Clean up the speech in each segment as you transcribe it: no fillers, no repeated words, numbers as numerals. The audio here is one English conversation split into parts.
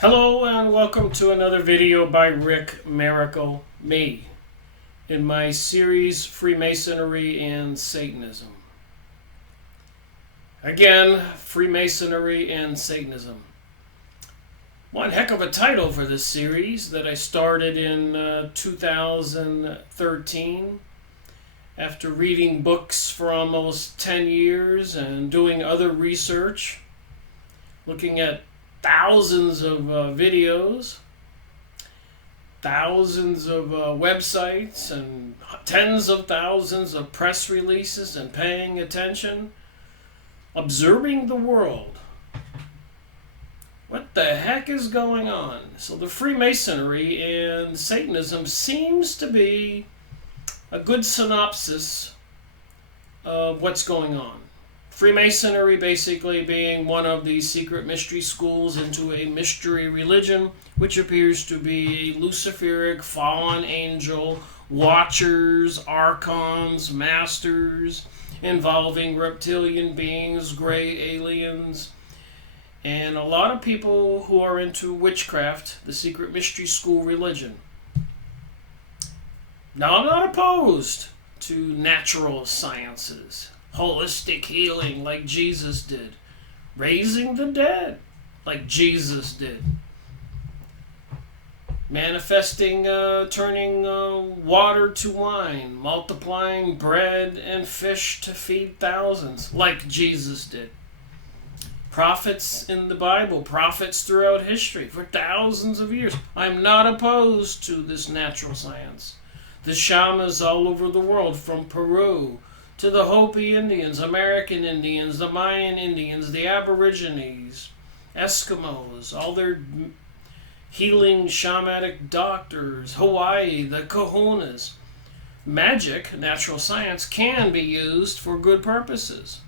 Hello and welcome to another video by Rick Miracle Me in my series Freemasonry and Satanism. Again, Freemasonry and Satanism. One heck of a title for this series that I started in 2013 after reading books for almost 10 years and doing other research, looking at thousands of videos, thousands of websites, and tens of thousands of press releases, and paying attention, observing the world. What the heck is going on? So the Freemasonry and Satanism seems to be a good synopsis of what's going on. Freemasonry basically being one of the secret mystery schools into a mystery religion, which appears to be a Luciferic fallen angel, watchers, archons, masters, involving reptilian beings, gray aliens, and a lot of people who are into witchcraft, the secret mystery school religion. Now, I'm not opposed to natural sciences. Holistic healing like Jesus did. Raising the dead like Jesus did. Manifesting, turning water to wine. Multiplying bread and fish to feed thousands like Jesus did. Prophets in the Bible, prophets throughout history for thousands of years. I'm not opposed to this natural science. The shamans all over the world, from Peru to the Hopi Indians, American Indians, the Mayan Indians, the Aborigines, Eskimos, all their healing shamanic doctors, Hawaii, the kahunas. Magic, natural science, can be used for good purposes.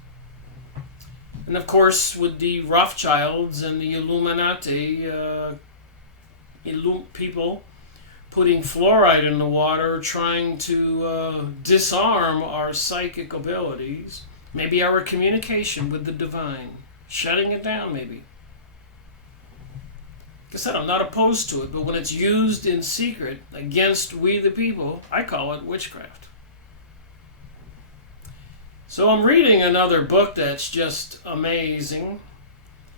And of course, with the Rothschilds and the Illuminati people putting fluoride in the water, trying to disarm our psychic abilities, maybe our communication with the divine, shutting it down maybe. Like I said, I'm not opposed to it, but when it's used in secret against we the people, I call it witchcraft. So I'm reading another book that's just amazing.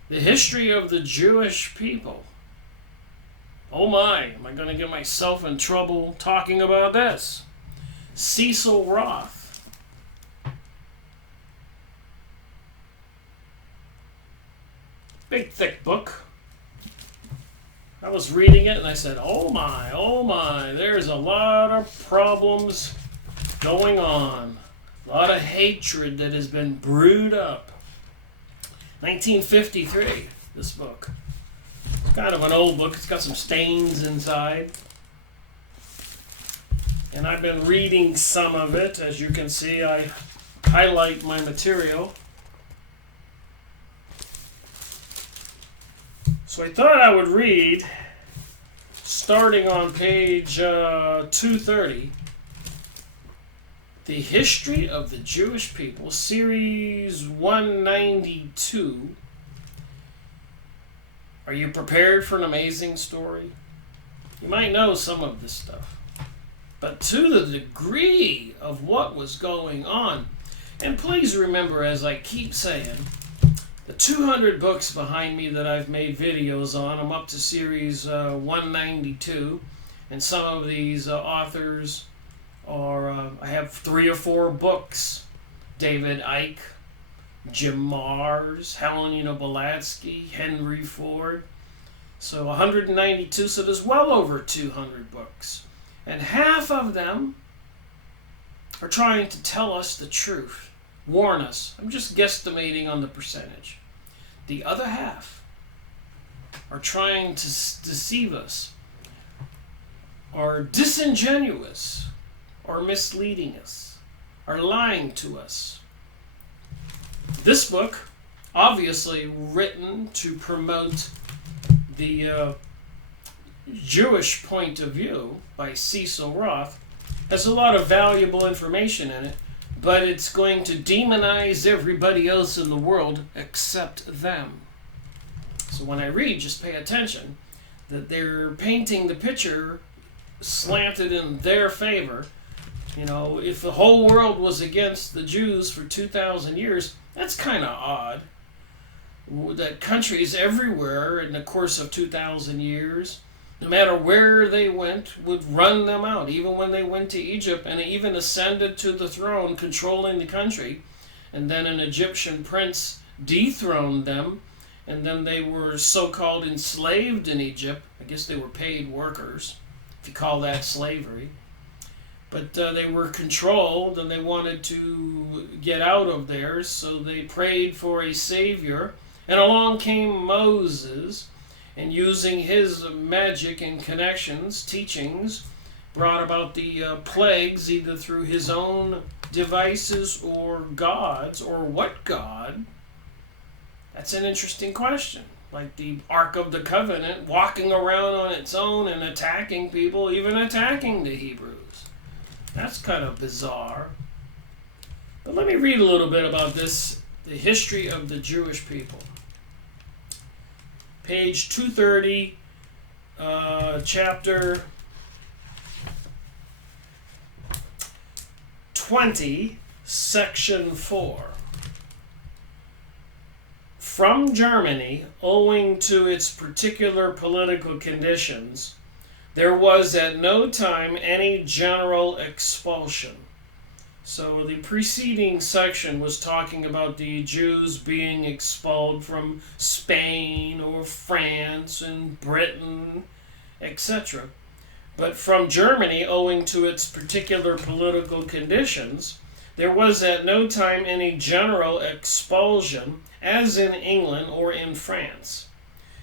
The History of the Jewish People. Oh my, am I going to get myself in trouble talking about this? Cecil Roth. Big thick book. I was reading it and I said, oh my, there's a lot of problems going on. A lot of hatred that has been brewed up. 1953, this book. It's kind of an old book. It's got some stains inside. And I've been reading some of it. As you can see, I highlight my material. So I thought I would read, starting on page 230, The History of the Jewish People, Series 192. Are you prepared for an amazing story? You might know some of this stuff. But to the degree of what was going on, and please remember, as I keep saying, the 200 books behind me that I've made videos on, I'm up to series 192, and some of these authors are, I have 3 or 4 books. David Icke, Jim Mars, Helena Blavatsky, Henry Ford. So 192, so there's well over 200 books. And half of them are trying to tell us the truth, warn us. I'm just guesstimating on the percentage. The other half are trying to deceive us, are disingenuous, or misleading us, are lying to us. This book, obviously written to promote the Jewish point of view by Cecil Roth, has a lot of valuable information in it, but it's going to demonize everybody else in the world except them. So when I read, just pay attention that they're painting the picture slanted in their favor. You know, if the whole world was against the Jews for 2,000 years, that's kind of odd. That countries everywhere in the course of 2,000 years, no matter where they went, would run them out. Even when they went to Egypt and even ascended to the throne, controlling the country, and then an Egyptian prince dethroned them, and then they were so-called enslaved in Egypt. I guess they were paid workers, if you call that slavery. But they were controlled, and they wanted to get out of there, so they prayed for a savior. And along came Moses, and using his magic and connections, teachings, brought about the plagues either through his own devices or God's, or what God? That's an interesting question. Like the Ark of the Covenant walking around on its own and attacking people, even attacking the Hebrews. That's kind of bizarre. But let me read a little bit about this, the history of the Jewish people. Page 230, chapter 20, section 4. From Germany, owing to its particular political conditions, there was at no time any general expulsion. So the preceding section was talking about the Jews being expelled from Spain or France and Britain, etc. But from Germany, owing to its particular political conditions, there was at no time any general expulsion, as in England or in France.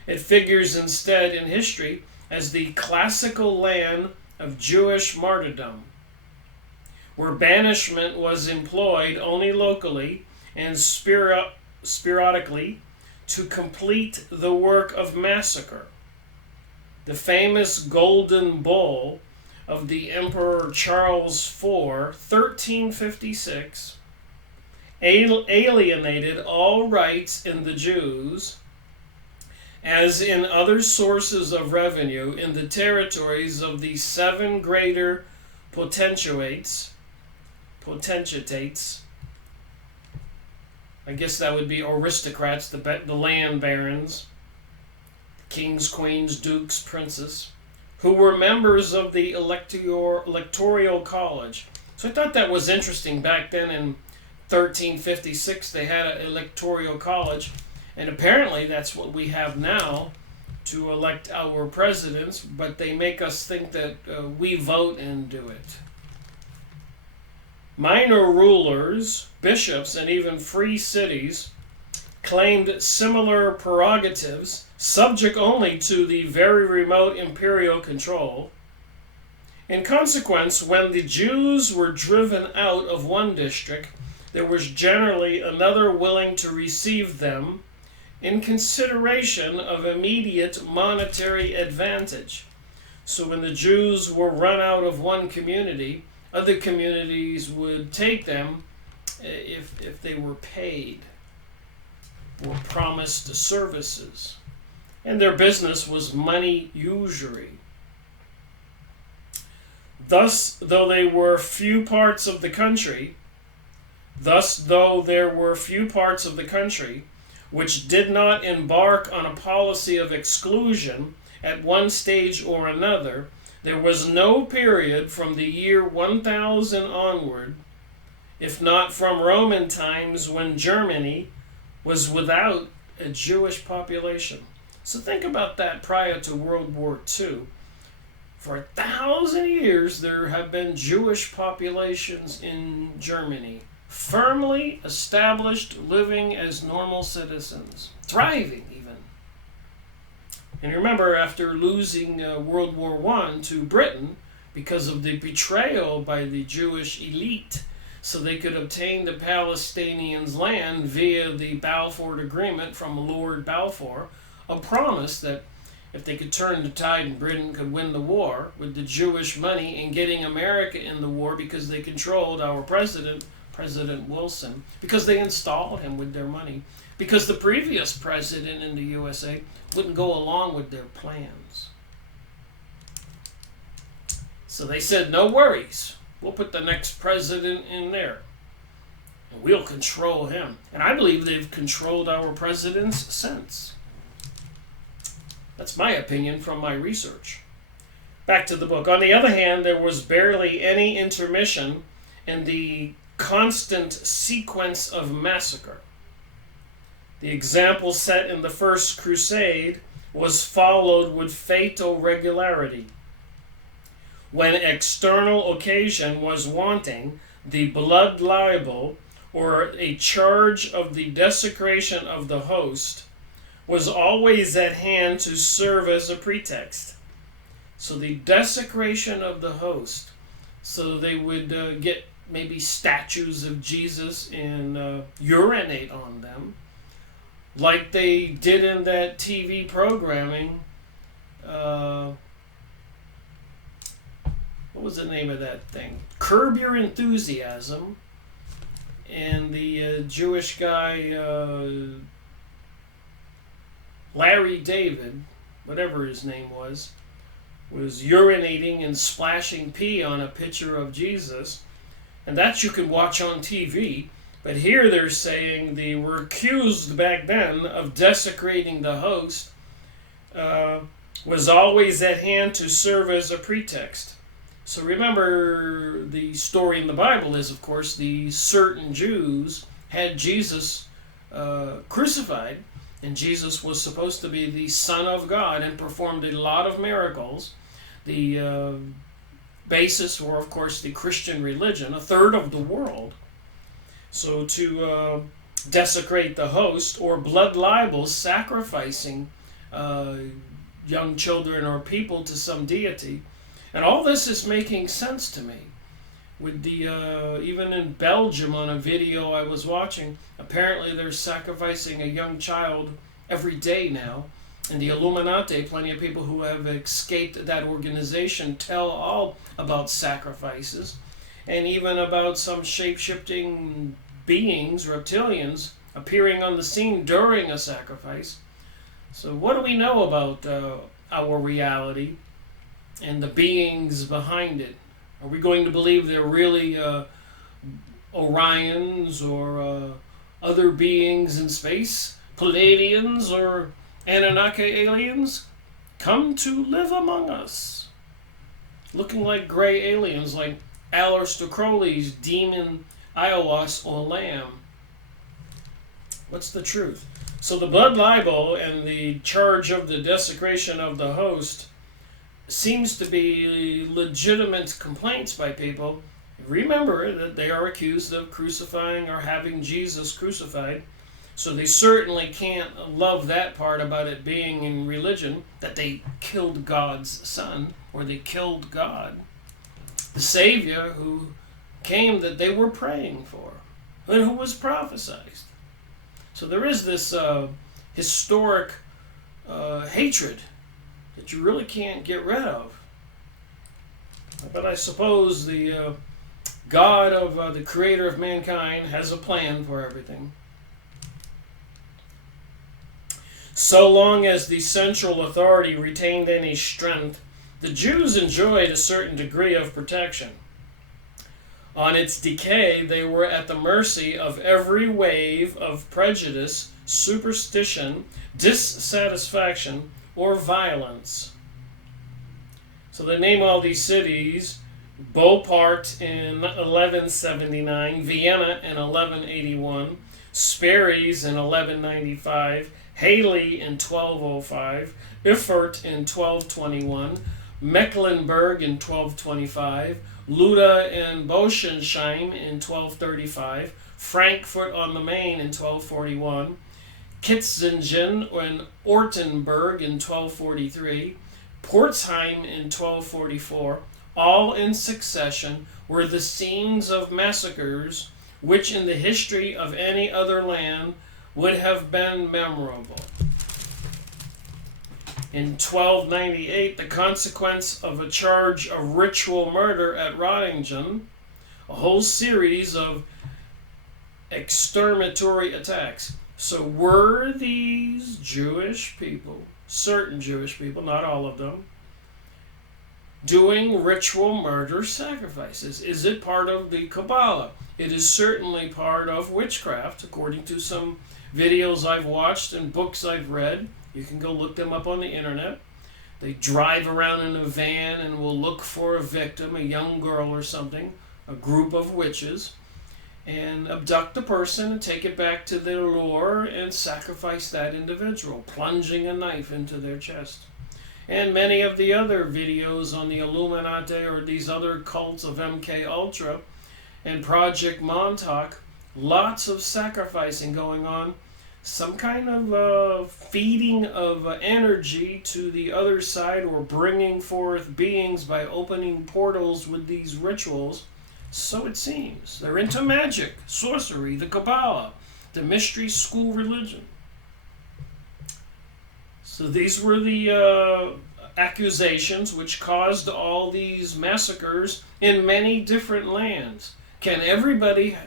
It figures instead in history as the classical land of Jewish martyrdom, where banishment was employed only locally and sporadically to complete the work of massacre. The famous Golden Bull of the Emperor Charles IV, 1356, alienated all rights in the Jews, as in other sources of revenue in the territories of the 7 greater potentates, I guess that would be aristocrats, the land barons, kings, queens, dukes, princes, who were members of the electoral college. So I thought that was interesting. Back then in 1356, they had an electoral college, and apparently that's what we have now to elect our presidents, but they make us think that we vote and do it. Minor rulers, bishops, and even free cities claimed similar prerogatives, subject only to the very remote imperial control. In consequence, when the Jews were driven out of one district, there was generally another willing to receive them in consideration of immediate monetary advantage. So when the Jews were run out of one community, other communities would take them if they were paid or promised services. And their business was money usury. Thus, though there were few parts of the country which did not embark on a policy of exclusion at one stage or another, there was no period from the year 1000 onward, if not from Roman times, when Germany was without a Jewish population. So think about that prior to World War II. For 1,000 years, there have been Jewish populations in Germany, firmly established, living as normal citizens, thriving even. And remember, after losing World War I to Britain, because of the betrayal by the Jewish elite, so they could obtain the Palestinians' land via the Balfour Agreement from Lord Balfour, a promise that if they could turn the tide and Britain could win the war with the Jewish money and getting America in the war because they controlled our president, President Wilson, because they installed him with their money, because the previous president in the USA wouldn't go along with their plans. So they said, no worries, we'll put the next president in there, and we'll control him. And I believe they've controlled our presidents since. That's my opinion from my research. Back to the book. On the other hand, there was barely any intermission in the constant sequence of massacre. The example set in the First Crusade was followed with fatal regularity. When external occasion was wanting, the blood libel, or a charge of the desecration of the host, was always at hand to serve as a pretext. So the desecration of the host, so they would get maybe statues of Jesus and urinate on them, like they did in that TV programming. What was the name of that thing? Curb Your Enthusiasm. And the Jewish guy, Larry David, whatever his name was urinating and splashing pee on a picture of Jesus. And that you can watch on TV. But here they're saying they were accused back then of desecrating the host, was always at hand to serve as a pretext. So remember, the story in the Bible is, of course, the certain Jews had Jesus crucified, and Jesus was supposed to be the Son of God and performed a lot of miracles. The basis for, of course, the Christian religion, a third of the world. So to desecrate the host, or blood libel, sacrificing young children or people to some deity. And all this is making sense to me. With the even in Belgium, on a video I was watching, apparently they're sacrificing a young child every day now. And the Illuminati, plenty of people who have escaped that organization, tell all about sacrifices, and even about some shape-shifting beings, reptilians, appearing on the scene during a sacrifice. So what do we know about our reality and the beings behind it? Are we going to believe they're really Orions or other beings in space, Palladians or Anunnaki aliens, come to live among us, looking like gray aliens, like Aleister Crowley's demon Iowas or Lamb? What's the truth? So the blood libel and the charge of the desecration of the host seems to be legitimate complaints by people. Remember that they are accused of crucifying or having Jesus crucified. So they certainly can't love that part about it being in religion, that they killed God's Son, or they killed God, the Savior who came that they were praying for, and who was prophesied. So there is this historic hatred that you really can't get rid of. But I suppose the God of the creator of mankind has a plan for everything. So long as the central authority retained any strength, the Jews enjoyed a certain degree of protection. On its decay, they were at the mercy of every wave of prejudice, superstition, dissatisfaction, or violence. So they name all these cities: Beauport in 1179, Vienna in 1181, Sperry's in 1195, Halle in 1205, Erfurt in 1221, Mecklenburg in 1225, Luda and Boschensheim in 1235, Frankfurt on the Main in 1241, Kitzingen and Ortenburg in 1243, Portsheim in 1244, all in succession, were the scenes of massacres which in the history of any other land would have been memorable. In 1298, the consequence of a charge of ritual murder at Rottingen, a whole series of exterminatory attacks. So were these Jewish people, certain Jewish people, not all of them, doing ritual murder sacrifices? Is it part of the Kabbalah? It is certainly part of witchcraft, according to some videos I've watched and books I've read. You can go look them up on the internet. They drive around in a van and will look for a victim, a young girl or something, a group of witches, and abduct the person and take it back to their lure and sacrifice that individual, plunging a knife into their chest. And many of the other videos on the Illuminati or these other cults of MK Ultra and Project Montauk, lots of sacrificing going on, some kind of feeding of energy to the other side, or bringing forth beings by opening portals with these rituals. So it seems. They're into magic, sorcery, the Kabbalah, the mystery school religion. So these were the accusations which caused all these massacres in many different lands. Can everybody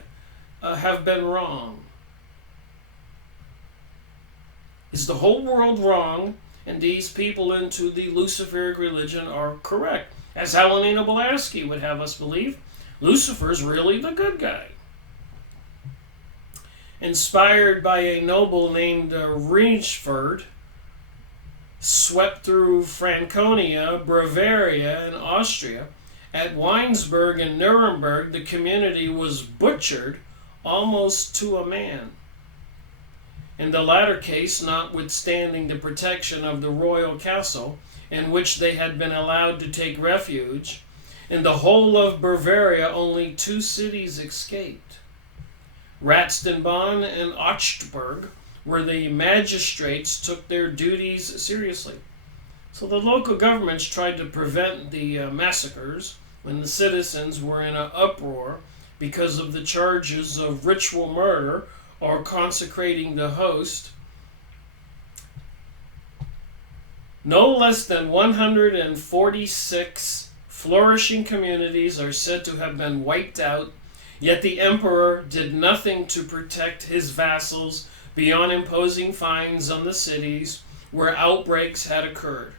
have been wrong? Is the whole world wrong and these people into the Luciferic religion are correct? As Helena Blavatsky would have us believe, Lucifer's really the good guy. Inspired by a noble named Reichsfeld, swept through Franconia, Bavaria, and Austria, at Weinsberg and Nuremberg, the community was butchered almost to a man. In the latter case, notwithstanding the protection of the royal castle, in which they had been allowed to take refuge, in the whole of Bavaria only 2 cities escaped, Rastenbahn and Augsburg, where the magistrates took their duties seriously. So the local governments tried to prevent the massacres when the citizens were in an uproar because of the charges of ritual murder or consecrating the host. No less than 146 flourishing communities are said to have been wiped out, yet the emperor did nothing to protect his vassals beyond imposing fines on the cities where outbreaks had occurred.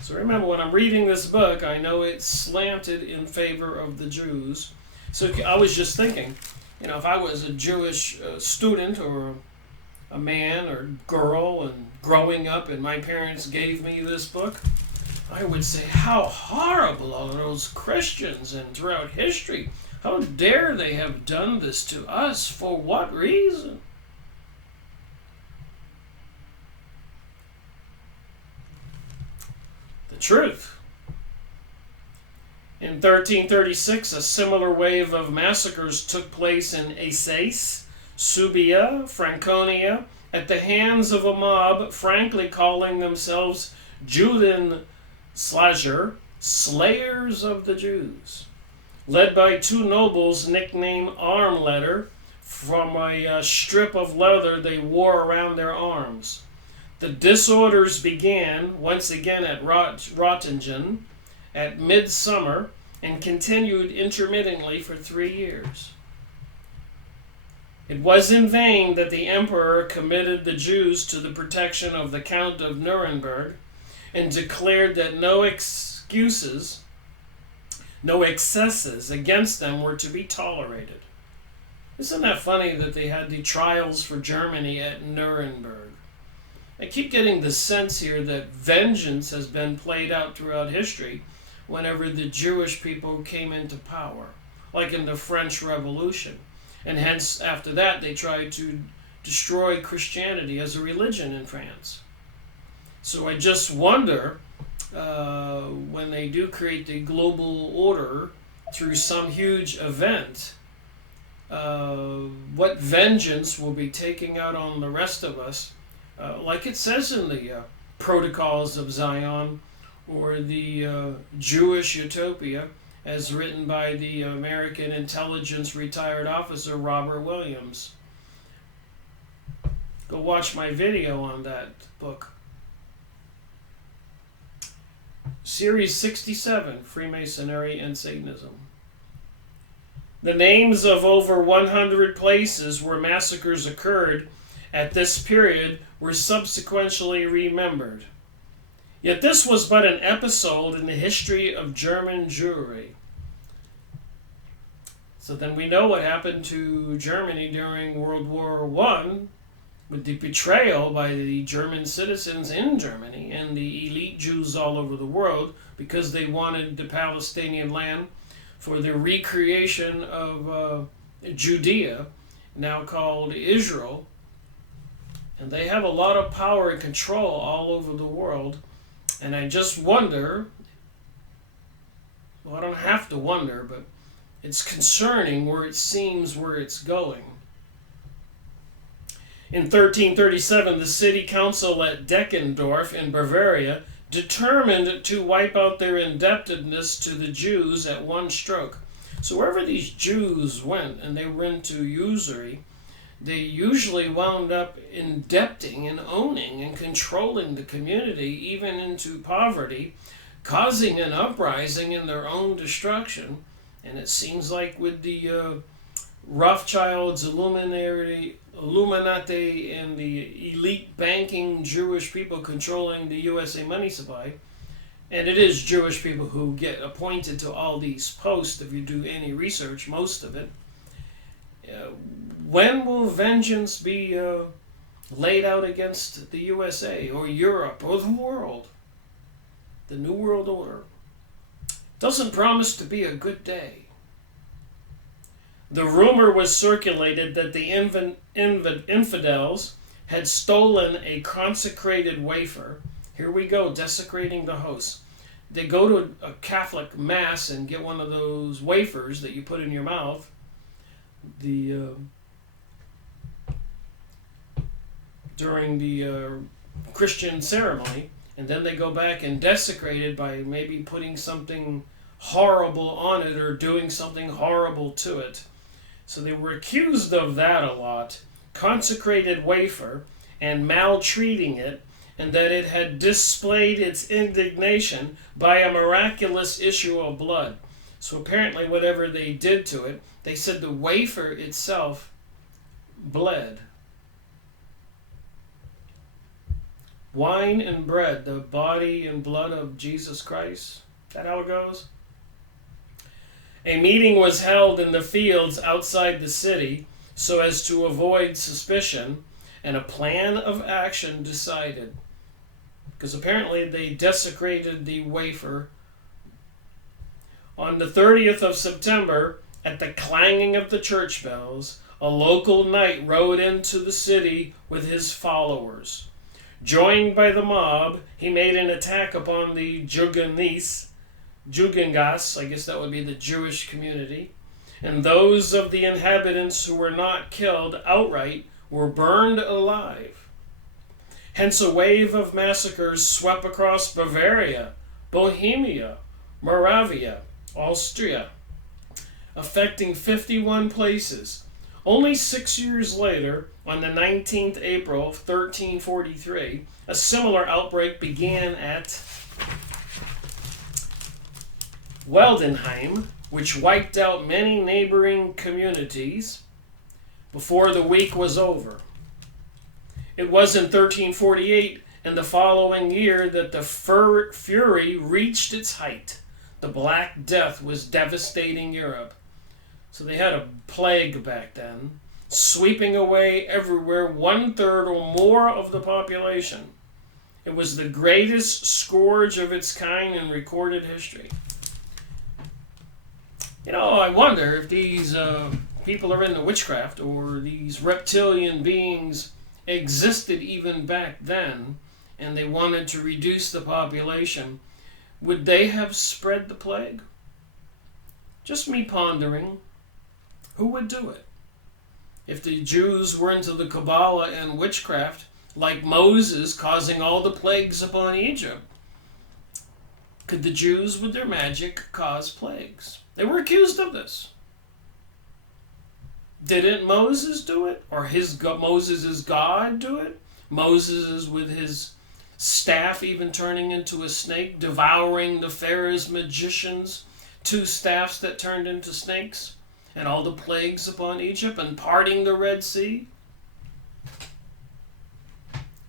So remember, when I'm reading this book, I know it's slanted in favor of the Jews. So I was just thinking, if I was a Jewish student or a man or girl and growing up and my parents gave me this book, I would say, how horrible are those Christians, and throughout history, how dare they have done this to us? For what reason? The truth. In 1336, a similar wave of massacres took place in Alsace, Subia, Franconia, at the hands of a mob frankly calling themselves Judenslager, slayers of the Jews, led by 2 nobles nicknamed Armletter from a strip of leather they wore around their arms. The disorders began once again at Rottingen at midsummer and continued intermittently for 3 years. It was in vain that the emperor committed the Jews to the protection of the Count of Nuremberg and declared that no excesses against them were to be tolerated. Isn't that funny that they had the trials for Germany at Nuremberg? I keep getting the sense here that vengeance has been played out throughout history whenever the Jewish people came into power, like in the French Revolution. And hence, after that, they tried to destroy Christianity as a religion in France. So I just wonder, when they do create the global order through some huge event, what vengeance will be taking out on the rest of us, like it says in the Protocols of Zion, or the Jewish Utopia, as written by the American intelligence retired officer Robert Williams. Go watch my video on that book. Series 67, Freemasonry and Satanism. The names of over 100 places where massacres occurred at this period were subsequently remembered. Yet this was but an episode in the history of German Jewry. So then we know what happened to Germany during World War I with the betrayal by the German citizens in Germany and the elite Jews all over the world because they wanted the Palestinian land for the recreation of Judea, now called Israel. And they have a lot of power and control all over the world. And I just wonder, well, I don't have to wonder, but it's concerning where it seems where it's going. In 1337, the city council at Deckendorf in Bavaria determined to wipe out their indebtedness to the Jews at one stroke. So wherever these Jews went and they were into usury, they usually wound up indebting and owning and controlling the community even into poverty, causing an uprising in their own destruction. And it seems like with the Rothschilds, Illuminati, and the elite banking Jewish people controlling the USA money supply, and it is Jewish people who get appointed to all these posts, if you do any research, most of it. When will vengeance be laid out against the USA or Europe or the world? The New World Order doesn't promise to be a good day. The rumor was circulated that the infidels had stolen a consecrated wafer. Here we go, desecrating the host. They go to a Catholic mass and get one of those wafers that you put in your mouth. During the Christian ceremony, and then they go back and desecrate it by maybe putting something horrible on it or doing something horrible to it. So they were accused of that a lot. Consecrated wafer and maltreating it, and that it had displayed its indignation by a miraculous issue of blood. So apparently whatever they did to it, they said the wafer itself bled. Wine and bread, the body and blood of Jesus Christ. Is that how it goes? A meeting was held in the fields outside the city so as to avoid suspicion, and a plan of action decided. Because apparently they desecrated the wafer. On the 30th of September, at the clanging of the church bells, a local knight rode into the city with his followers. Joined by the mob, he made an attack upon the Jugengas, I guess that would be the Jewish community, and those of the inhabitants who were not killed outright were burned alive. Hence a wave of massacres swept across Bavaria, Bohemia, Moravia, Austria, affecting 51 places. Only 6 years later, on the 19th April of 1343, a similar outbreak began at Weldenheim, which wiped out many neighboring communities before the week was over. It was in 1348 and the following year that the fury reached its height. The Black Death was devastating Europe. So they had a plague back then, sweeping away everywhere 1/3 or more of the population. It was the greatest scourge of its kind in recorded history. You know, I wonder if these people are into witchcraft or these reptilian beings existed even back then and they wanted to reduce the population. Would they have spread the plague? Just me pondering. Who would do it? If the Jews were into the Kabbalah and witchcraft, like Moses causing all the plagues upon Egypt, could the Jews with their magic cause plagues? They were accused of this. Didn't Moses do it? Or Moses' God do it? Moses with his staff even turning into a snake, devouring the Pharaoh's magicians, 2 staffs that turned into snakes. and all the plagues upon Egypt and parting the Red Sea?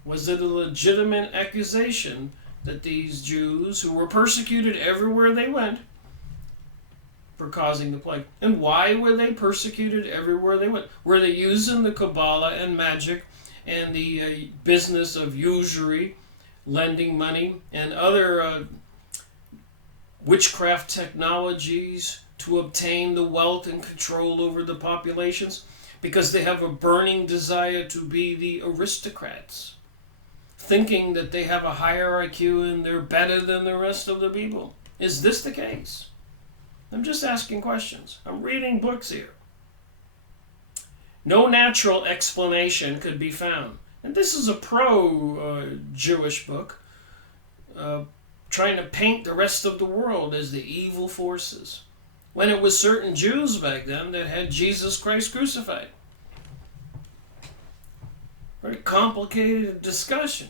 Was it a legitimate accusation that these Jews, who were persecuted everywhere they went, were causing the plague? And why were they persecuted everywhere they went? Were they using the Kabbalah and magic and the business of usury, lending money, and other witchcraft technologies to obtain the wealth and control over the populations? Because they have a burning desire to be the aristocrats, thinking that they have a higher IQ and they're better than the rest of the people. Is this the case? I'm just asking questions. I'm reading books here. No natural explanation could be found. And this is a pro-Jewish book, trying to paint the rest of the world as the evil forces, when it was certain Jews back then that had Jesus Christ crucified. Very complicated discussion.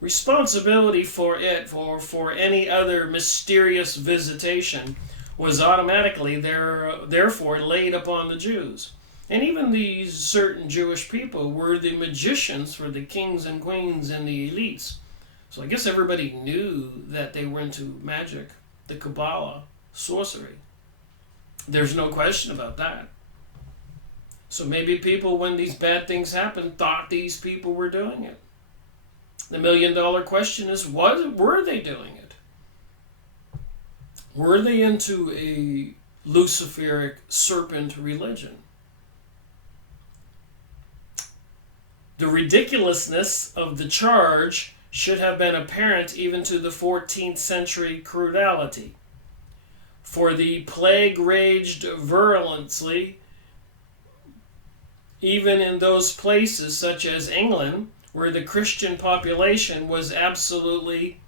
Responsibility for it, or for any other mysterious visitation, was automatically therefore laid upon the Jews. And even these certain Jewish people were the magicians for the kings and queens and the elites. So I guess everybody knew that they were into magic, the Kabbalah, sorcery. There's no question about that. So maybe people, when these bad things happened, thought these people were doing it. The million-dollar question is, were they doing it? Were they into a Luciferic serpent religion? The ridiculousness of the charge should have been apparent even to the 14th century credulity. For the plague raged virulently even in those places such as England, where the Christian population was absolutely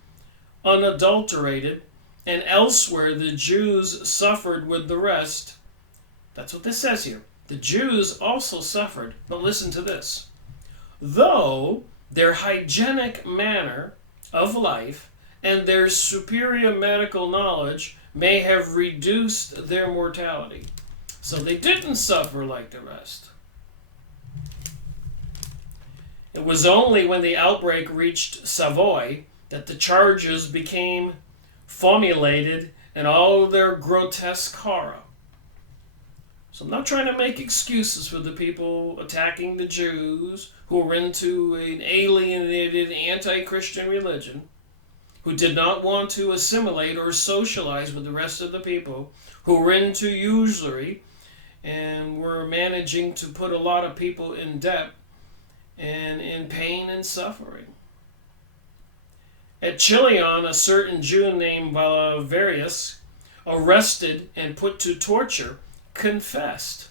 unadulterated, and elsewhere the Jews suffered with the rest. That's what this says here. The Jews also suffered, but listen to this. Though their hygienic manner of life and their superior medical knowledge may have reduced their mortality. So they didn't suffer like the rest. It was only when the outbreak reached Savoy that the charges became formulated in all their grotesque horror. So I'm not trying to make excuses for the people attacking the Jews who were into an alienated anti-Christian religion, who did not want to assimilate or socialize with the rest of the people, who were into usury and were managing to put a lot of people in debt and in pain and suffering. At Chilion, a certain Jew named Valerius, arrested and put to torture, confessed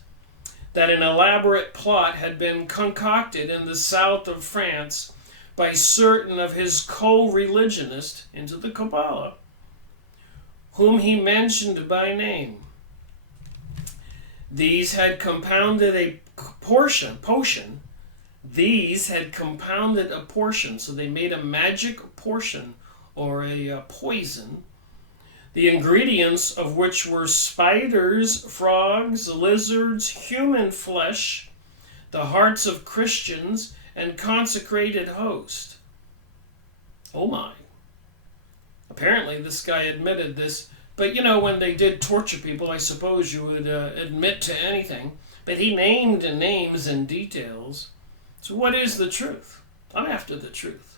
that an elaborate plot had been concocted in the south of France by certain of his co-religionists into the Kabbalah, whom he mentioned by name. These had compounded a potion. These had compounded a portion, so they made a magic portion or a poison, the ingredients of which were spiders, frogs, lizards, human flesh, the hearts of Christians, and consecrated host. Oh my. Apparently this guy admitted this, but you know, when they did torture people, I suppose you would admit to anything, but he named names and details. So what is the truth? I'm after the truth.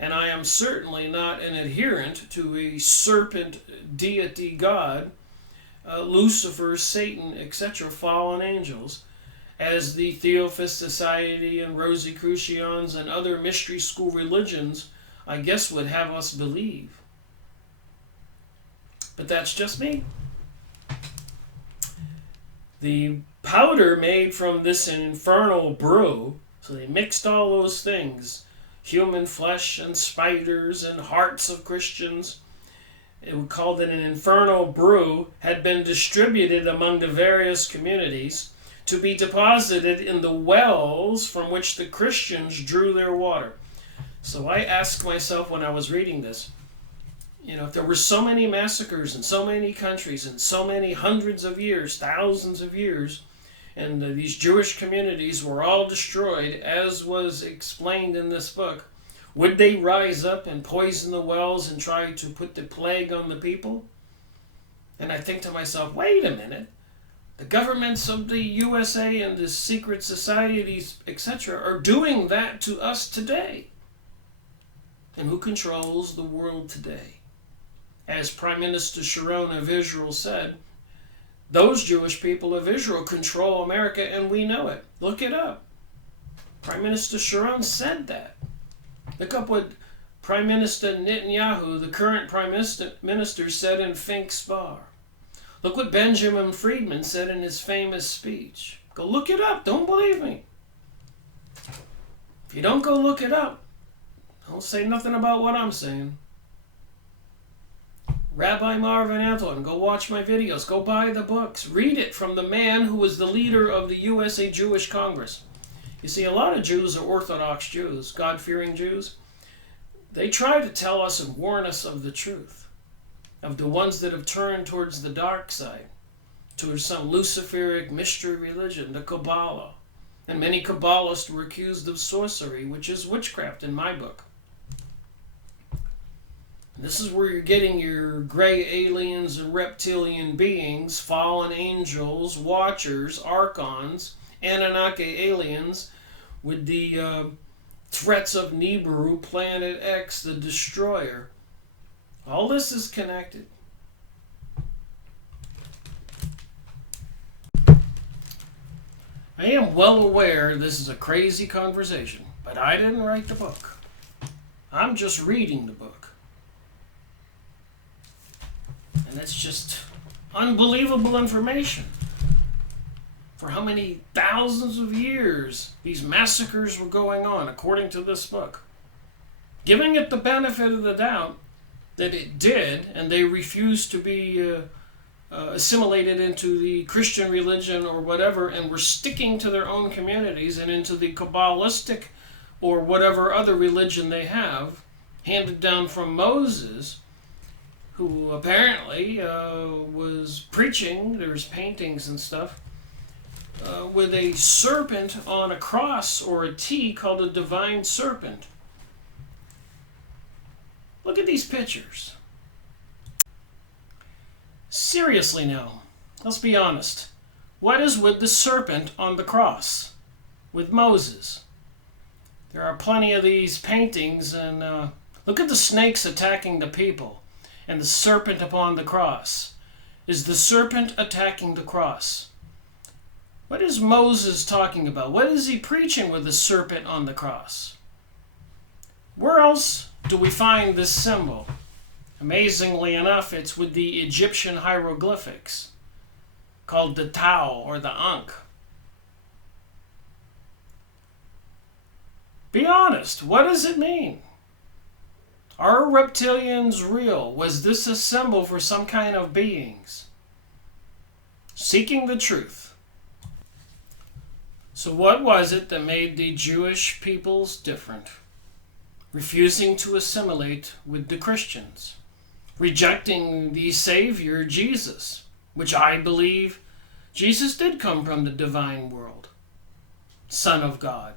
And I am certainly not an adherent to a serpent deity god, Lucifer, Satan, etc., fallen angels, as the Theosophist Society and Rosicrucians and other mystery school religions, I guess, would have us believe. But that's just me. The powder made from this infernal brew, so they mixed all those things, human flesh and spiders and hearts of Christians, it called it an infernal brew, had been distributed among the various communities to be deposited in the wells from which the Christians drew their water. So I asked myself when I was reading this, If there were so many massacres in so many countries in so many hundreds of years, thousands of years, and these Jewish communities were all destroyed, as was explained in this book, would they rise up and poison the wells and try to put the plague on the people? And I think to myself, wait a minute. The governments of the USA and the secret societies, etc., are doing that to us today. And who controls the world today? As Prime Minister Sharon of Israel said, those Jewish people of Israel control America, and we know it. Look it up. Prime Minister Sharon said that. Look up what Prime Minister Netanyahu, the current Prime Minister, said in Fink's Bar. Look what Benjamin Friedman said in his famous speech. Go look it up. Don't believe me. If you don't go look it up, don't say nothing about what I'm saying. Rabbi Marvin Anton, go watch my videos. Go buy the books. Read it from the man who was the leader of the USA Jewish Congress. You see, a lot of Jews are Orthodox Jews, God-fearing Jews. They try to tell us and warn us of the truth, of the ones that have turned towards the dark side, towards some Luciferic mystery religion, the Kabbalah. And many Kabbalists were accused of sorcery, which is witchcraft in my book. This is where you're getting your gray aliens and reptilian beings, fallen angels, watchers, archons, Anunnaki aliens, with the threats of Nibiru, Planet X, the Destroyer. All this is connected. I am well aware this is a crazy conversation, but I didn't write the book. I'm just reading the book. And it's just unbelievable information. For how many thousands of years these massacres were going on, according to this book. Giving it the benefit of the doubt that it did, and they refused to be assimilated into the Christian religion or whatever, and were sticking to their own communities and into the Kabbalistic or whatever other religion they have, handed down from Moses, who apparently was preaching, there's paintings and stuff, with a serpent on a cross or a T called a divine serpent. Look at these pictures. Seriously now, let's be honest. What is with the serpent on the cross with Moses? There are plenty of these paintings, and look at the snakes attacking the people. And the serpent upon the cross. Is the serpent attacking the cross? What is Moses talking about? What is he preaching with the serpent on the cross? Where else do we find this symbol? Amazingly enough, it's with the Egyptian hieroglyphics called the Tau or the Ankh. Be honest, what does it mean? Are reptilians real? Was this a symbol for some kind of beings? Seeking the truth. So what was it that made the Jewish peoples different? Refusing to assimilate with the Christians. Rejecting the Savior, Jesus, which I believe Jesus did come from the divine world. Son of God.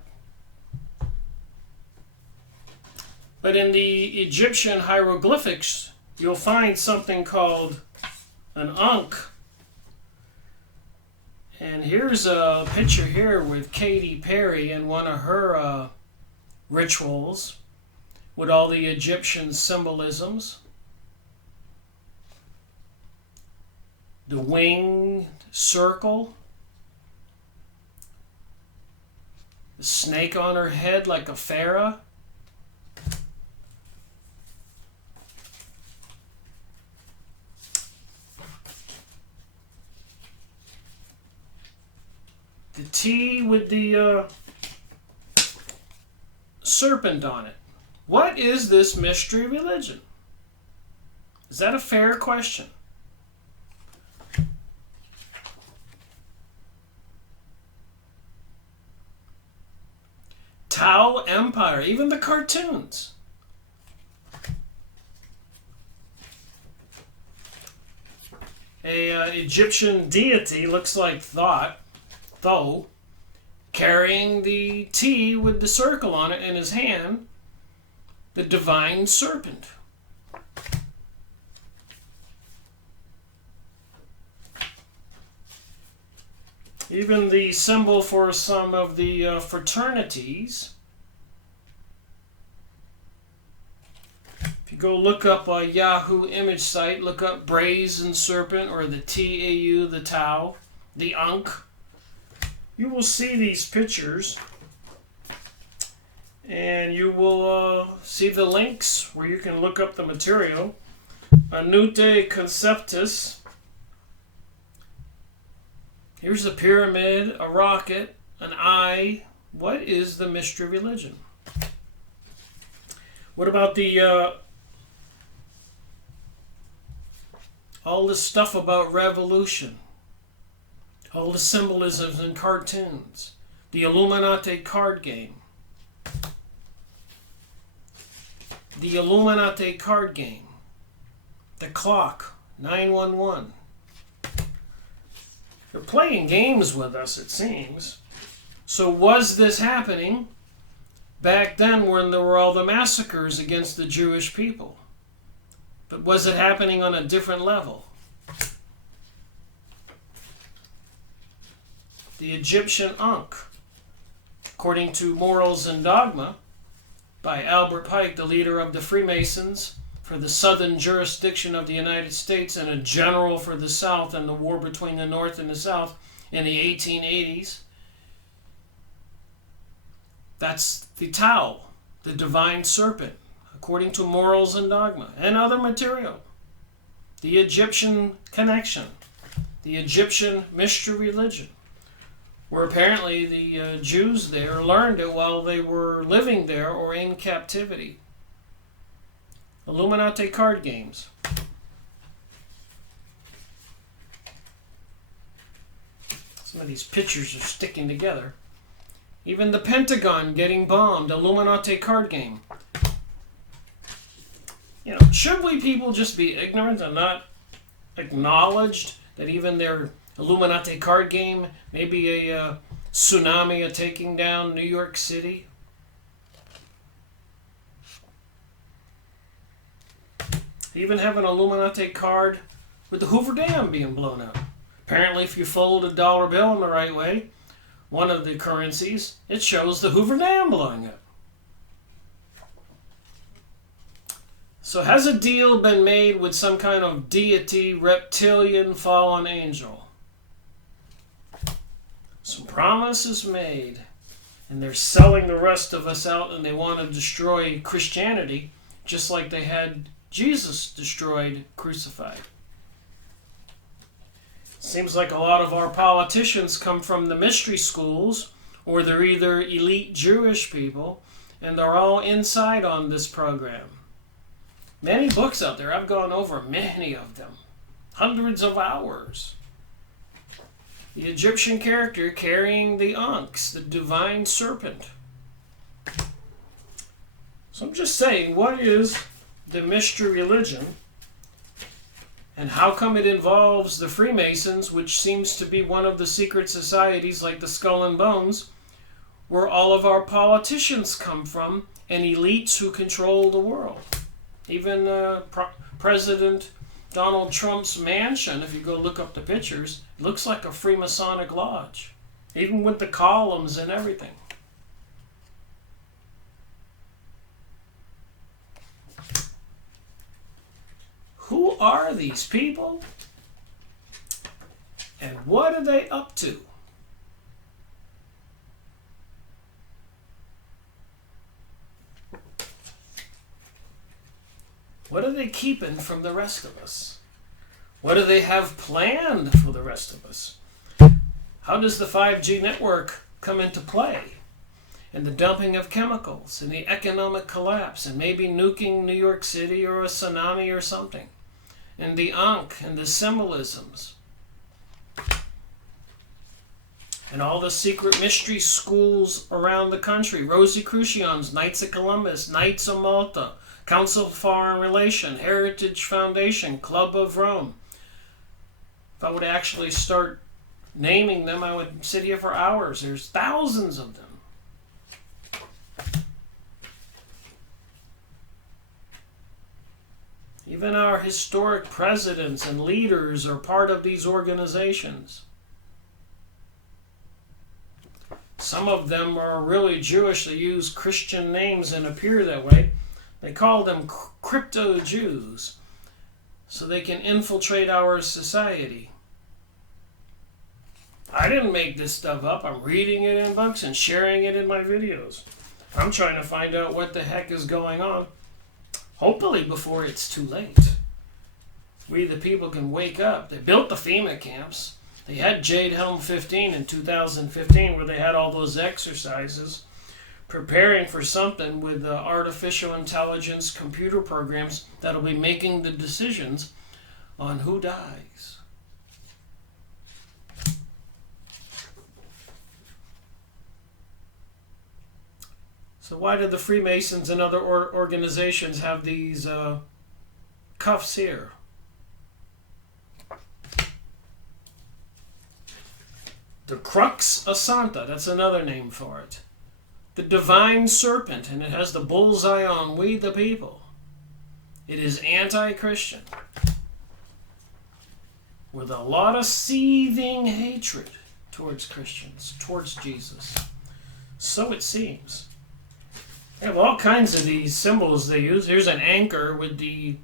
But in the Egyptian hieroglyphics, you'll find something called an Ankh. And here's a picture here with Katy Perry in one of her rituals with all the Egyptian symbolisms. The winged circle. The snake on her head like a pharaoh. The T with the serpent on it. What is this mystery religion? Is that a fair question? Tau Empire, even the cartoons. Egyptian deity, looks like Thoth, carrying the T with the circle on it in his hand, the divine serpent. Even the symbol for some of the fraternities. If you go look up a Yahoo image site, look up brazen serpent or the Tau, the Tau, the Ankh. You will see these pictures, and you will see the links where you can look up the material. Anute Conceptus. Here's a pyramid, a rocket, an eye. What is the mystery religion? What about the all the stuff about revolution? All the symbolisms and cartoons. The Illuminati card game. The Illuminati card game. The clock, 911. They're playing games with us, it seems. So was this happening back then when there were all the massacres against the Jewish people? But was it happening on a different level? The Egyptian Ankh, according to Morals and Dogma, by Albert Pike, the leader of the Freemasons for the southern jurisdiction of the United States and a general for the South in the war between the North and the South in the 1880s. That's the Tau, the divine serpent, according to Morals and Dogma, and other material. The Egyptian connection, the Egyptian mystery religion, where apparently the Jews there learned it while they were living there or in captivity. Illuminati card games. Some of these pictures are sticking together. Even the Pentagon getting bombed, Illuminati card game. Should we people just be ignorant and not acknowledged that even their Illuminati card game may be a tsunami taking down New York City? Even have an Illuminati card with the Hoover Dam being blown up. Apparently, if you fold a dollar bill in the right way, one of the currencies, it shows the Hoover Dam blowing up. So has a deal been made with some kind of deity, reptilian, fallen angel? Some promises made, and they're selling the rest of us out, and they want to destroy Christianity just like they had Jesus destroyed, crucified. Seems like a lot of our politicians come from the mystery schools, or they're either elite Jewish people, and they're all inside on this program. Many books out there, I've gone over many of them. Hundreds of hours. The Egyptian character carrying the Ankhs, the divine serpent. So I'm just saying, what is the mystery religion, and how come it involves the Freemasons, which seems to be one of the secret societies like the Skull and Bones, where all of our politicians come from and elites who control the world. Even President Donald Trump's mansion, if you go look up the pictures, looks like a Freemasonic lodge, even with the columns and everything. Who are these people? And what are they up to? What are they keeping from the rest of us? What do they have planned for the rest of us? How does the 5G network come into play? And the dumping of chemicals and the economic collapse and maybe nuking New York City or a tsunami or something. And the Ankh and the symbolisms. And all the secret mystery schools around the country. Rosicrucians, Knights of Columbus, Knights of Malta, Council of Foreign Relations, Heritage Foundation, Club of Rome. I would actually start naming them, I would sit here for hours. There's thousands of them. Even our historic presidents and leaders are part of these organizations. Some of them are really Jewish. They use Christian names and appear that way. They call them crypto-Jews, so they can infiltrate our society. I didn't make this stuff up. I'm reading it in books and sharing it in my videos. I'm trying to find out what the heck is going on. Hopefully before it's too late. We the people can wake up. They built the FEMA camps. They had Jade Helm 15 in 2015 where they had all those exercises preparing for something with artificial intelligence computer programs that'll be making the decisions on who dies. So why did the Freemasons and other organizations have these cuffs here? The Crux Asanta, that's another name for it. The Divine Serpent, and it has the bullseye on we the people. It is anti-Christian, with a lot of seething hatred towards Christians, towards Jesus. So it seems. They have all kinds of these symbols they use. Here's an anchor with the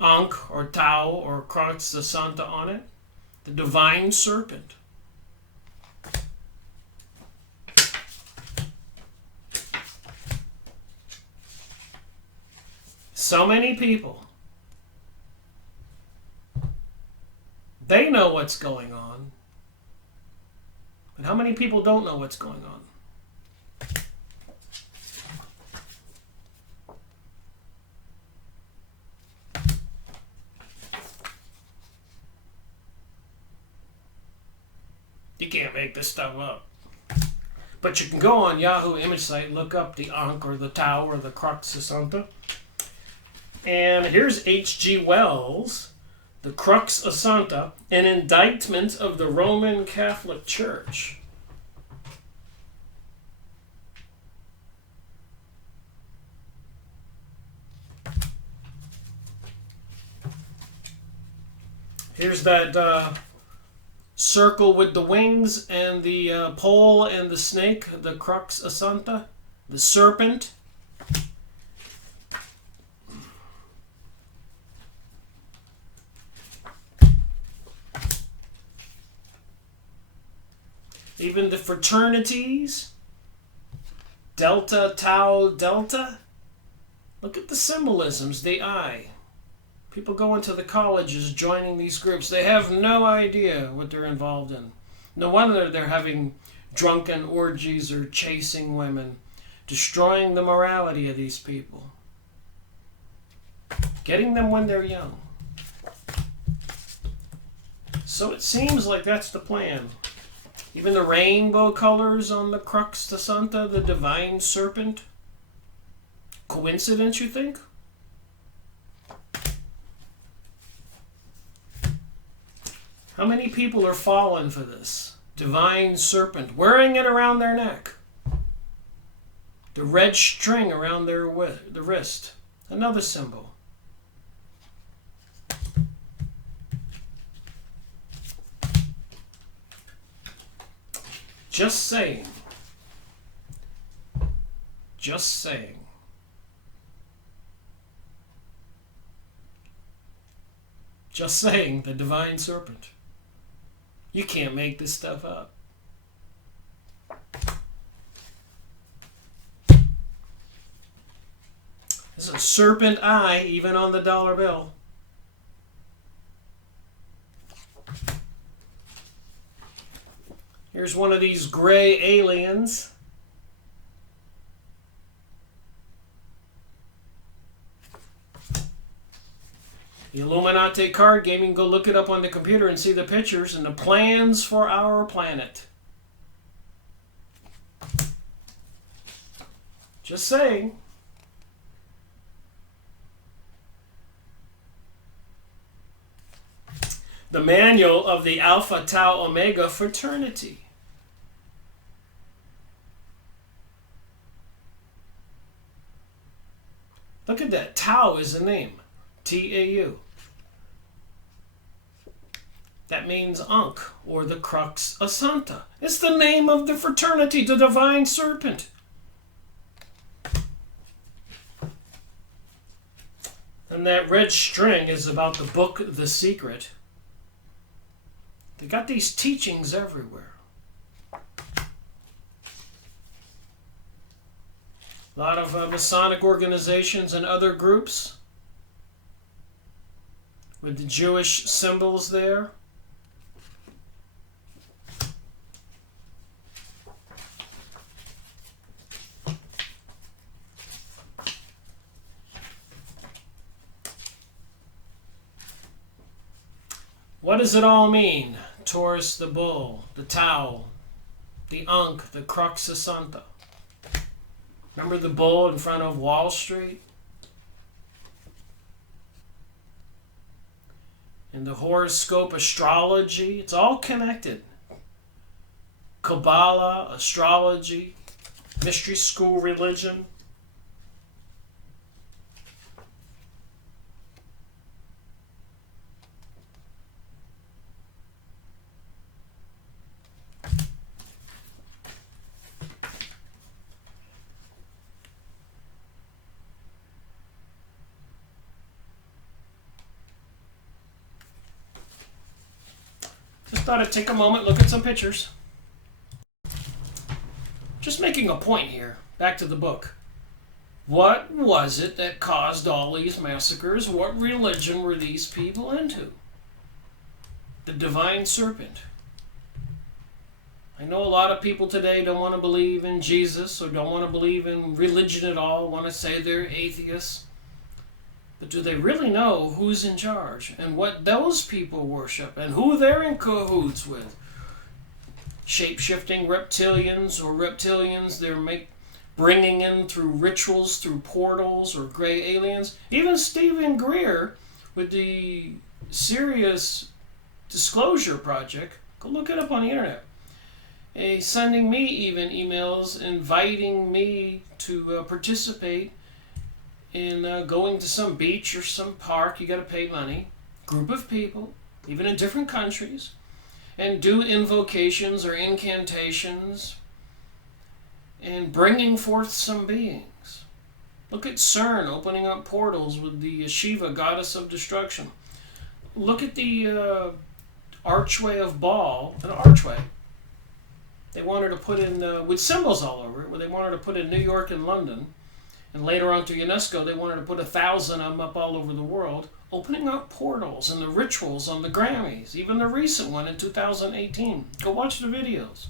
Ankh or Tau or Crux Asanta on it. The Divine Serpent. So many people, they know what's going on. But how many people don't know what's going on? You can't make this stuff up. But you can go on Yahoo image site, look up the Ankh or the Tau or the Crux Asanta. And here's H.G. Wells, the Crux Asanta, an indictment of the Roman Catholic Church. Here's that circle with the wings and the pole and the snake, the Crux Asanta, the serpent. Even the fraternities, Delta, Tau, Delta. Look at the symbolisms, the eye. People go into the colleges joining these groups. They have no idea what they're involved in. No wonder they're having drunken orgies or chasing women, destroying the morality of these people. Getting them when they're young. So it seems like that's the plan. Even the rainbow colors on the Crux Asanta, the Divine Serpent. Coincidence, you think? How many people are falling for this? Divine Serpent, wearing it around their neck. The red string around the wrist. Another symbol. Just saying. Just saying. Just saying, the Divine Serpent. You can't make this stuff up. There's a serpent eye even on the dollar bill. Here's one of these gray aliens. The Illuminati card game, you can go look it up on the computer and see the pictures and the plans for our planet. Just saying. The manual of the Alpha Tau Omega fraternity. Look at that. Tau is a name. T-A-U. That means Ankh, or the Crux Asanta. It's the name of the fraternity, the divine serpent. And that red string is about the book The Secret. They got these teachings everywhere. A lot of Masonic organizations and other groups with the Jewish symbols there. What does it all mean? Taurus the bull, the Tau, the Ankh, the Crux Asanta. Remember the bull in front of Wall Street? And the horoscope astrology, it's all connected. Kabbalah, astrology, mystery school religion. Just thought I'd take a moment, look at some pictures. Just making a point here. Back to the book. What was it that caused all these massacres? What religion were these people into? The divine serpent. I know a lot of people today don't want to believe in Jesus or don't want to believe in religion at all, want to say they're atheists. But do they really know who's in charge and what those people worship and who they're in cahoots with? Shape-shifting reptilians or reptilians they're bringing in through rituals, through portals, or gray aliens. Even Stephen Greer with the Serious Disclosure Project, go look it up on the internet. He's sending me even emails inviting me to participate in going to some beach or some park. You got to pay money. Group of people, even in different countries, and do invocations or incantations and bringing forth some beings. Look at CERN opening up portals with the Shiva, goddess of destruction. Look at the archway of Baal, an archway. They wanted to put in, with symbols all over it, where they wanted to put in New York and London. And later on to UNESCO, they wanted to put 1,000 of them up all over the world, opening up portals and the rituals on the Grammys, even the recent one in 2018. Go watch the videos.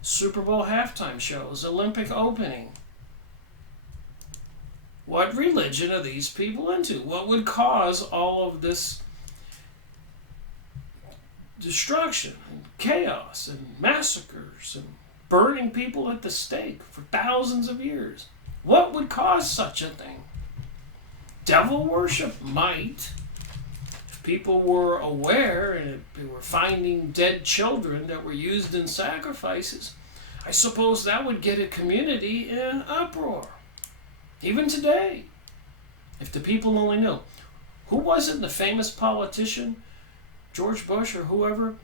Super Bowl halftime shows, Olympic opening. What religion are these people into? What would cause all of this destruction and chaos and massacres and burning people at the stake for thousands of years? What would cause such a thing? Devil worship might. If people were aware and if they were finding dead children that were used in sacrifices, I suppose that would get a community in uproar. Even today, if the people only knew. Who was it, the famous politician, George Bush or whoever,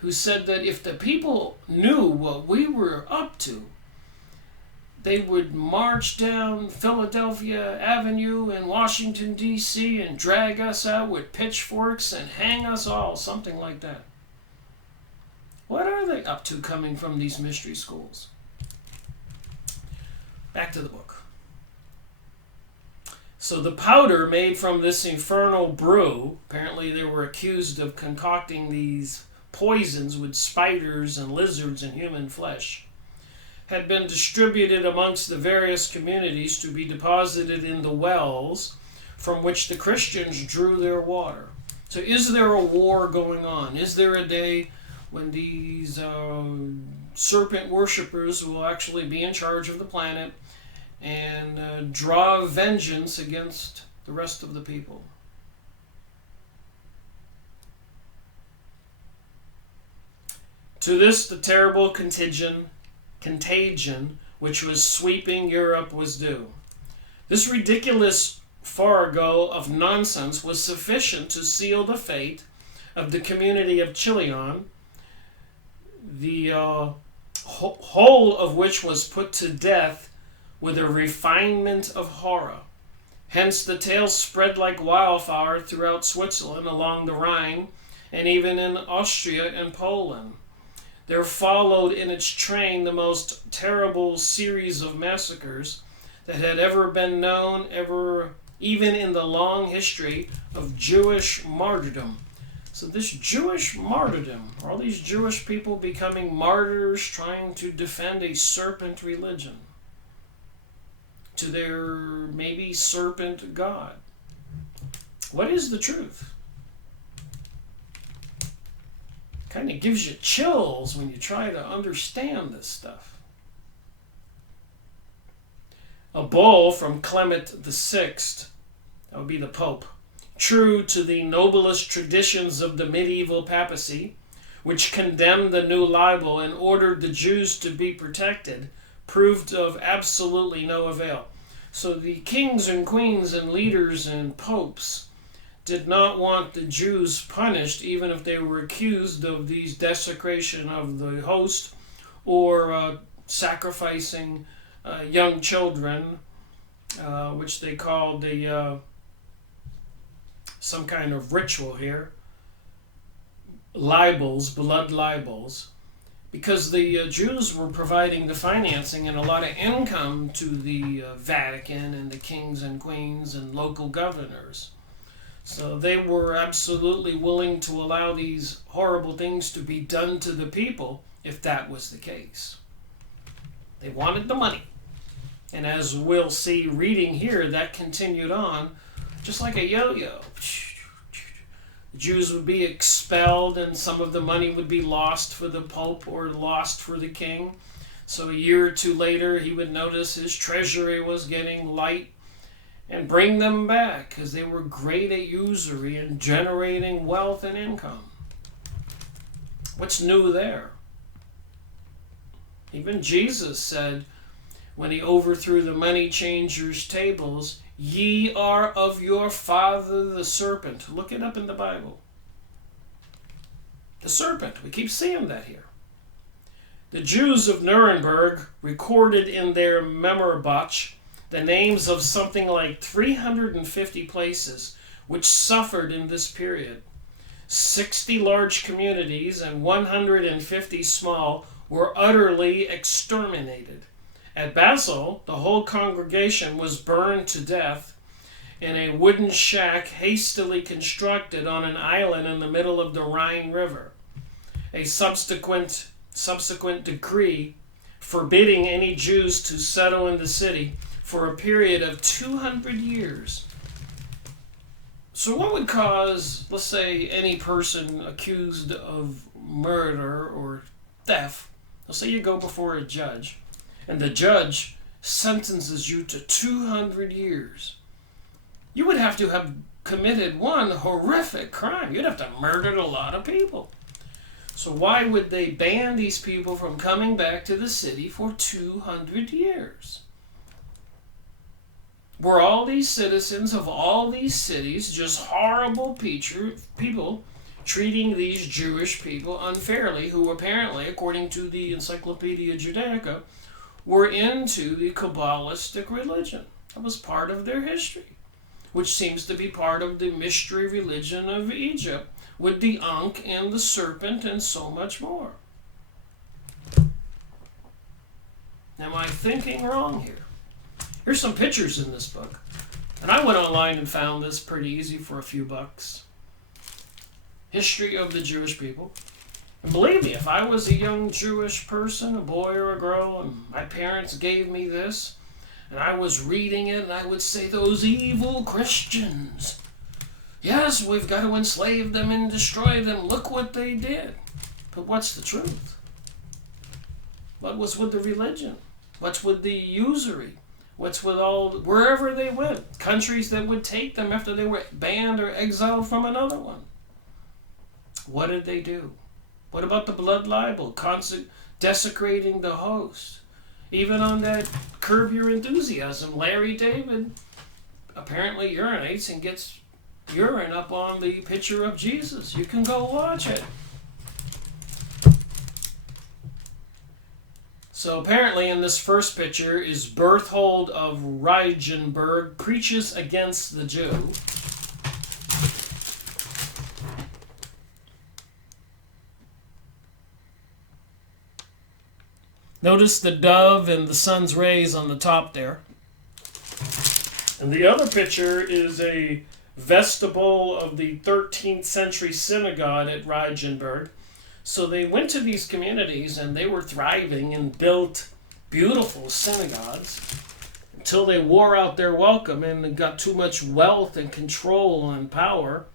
who said that if the people knew what we were up to, they would march down Philadelphia Avenue in Washington, D.C. and drag us out with pitchforks and hang us all, something like that. What are they up to coming from these mystery schools? Back to the book. So the powder made from this infernal brew, apparently they were accused of concocting these poisons with spiders and lizards and human flesh, had been distributed amongst the various communities to be deposited in the wells from which the Christians drew their water. So is there a war going on? Is there a day when these serpent worshippers will actually be in charge of the planet and draw vengeance against the rest of the people? To this, the terrible contagion which was sweeping Europe was due. This ridiculous farrago of nonsense was sufficient to seal the fate of the community of Chilion, the whole of which was put to death with a refinement of horror. Hence the tale spread like wildfire throughout Switzerland, along the Rhine, and even in Austria and Poland. There followed in its train the most terrible series of massacres that had ever been known, even in the long history of Jewish martyrdom. So this Jewish martyrdom, all these Jewish people becoming martyrs trying to defend a serpent religion to their maybe serpent god. What is the truth? Kind of gives you chills when you try to understand this stuff. A bull from Clement VI, that would be the Pope, true to the noblest traditions of the medieval papacy, which condemned the new libel and ordered the Jews to be protected, proved of absolutely no avail. So the kings and queens and leaders and popes did not want the Jews punished, even if they were accused of these desecration of the host or sacrificing young children, which they called some kind of ritual here, libels, blood libels, because the Jews were providing the financing and a lot of income to the Vatican and the kings and queens and local governors. So they were absolutely willing to allow these horrible things to be done to the people if that was the case. They wanted the money. And as we'll see reading here, that continued on just like a yo-yo. The Jews would be expelled and some of the money would be lost for the Pope or lost for the king. So a year or two later, he would notice his treasury was getting light and bring them back because they were great at usury and generating wealth and income. What's new there? Even Jesus said when he overthrew the money changers' tables, "Ye are of your father the serpent." Look it up in the Bible. The serpent. We keep seeing that here. The Jews of Nuremberg recorded in their Memorbuch the names of something like 350 places which suffered in this period. 60 large communities and 150 small were utterly exterminated. At Basel, the whole congregation was burned to death in a wooden shack hastily constructed on an island in the middle of the Rhine River. A subsequent decree forbidding any Jews to settle in the city for a period of 200 years. So what would cause, let's say, any person accused of murder or theft, let's say you go before a judge, and the judge sentences you to 200 years. You would have to have committed one horrific crime. You'd have to have murdered a lot of people. So why would they ban these people from coming back to the city for 200 years? Were all these citizens of all these cities just horrible people treating these Jewish people unfairly, who apparently, according to the Encyclopedia Judaica, were into the Kabbalistic religion? That was part of their history, which seems to be part of the mystery religion of Egypt, with the Ankh and the serpent and so much more. Am I thinking wrong here? Here's some pictures in this book. And I went online and found this pretty easy for a few bucks. History of the Jewish people. And believe me, if I was a young Jewish person, a boy or a girl, and my parents gave me this, and I was reading it, and I would say, those evil Christians. Yes, we've got to enslave them and destroy them. Look what they did. But what's the truth? What was with the religion? What's with the usury? What's with wherever they went? Countries that would take them after they were banned or exiled from another one. What did they do? What about the blood libel, desecrating the host? Even on that Curb Your Enthusiasm, Larry David apparently urinates and gets urine up on the picture of Jesus. You can go watch it. So apparently in this first picture is Berthold of Reichenberg preaches against the Jew. Notice the dove and the sun's rays on the top there. And the other picture is a vestibule of the 13th century synagogue at Reichenberg. So they went to these communities and they were thriving and built beautiful synagogues until they wore out their welcome and got too much wealth and control and power,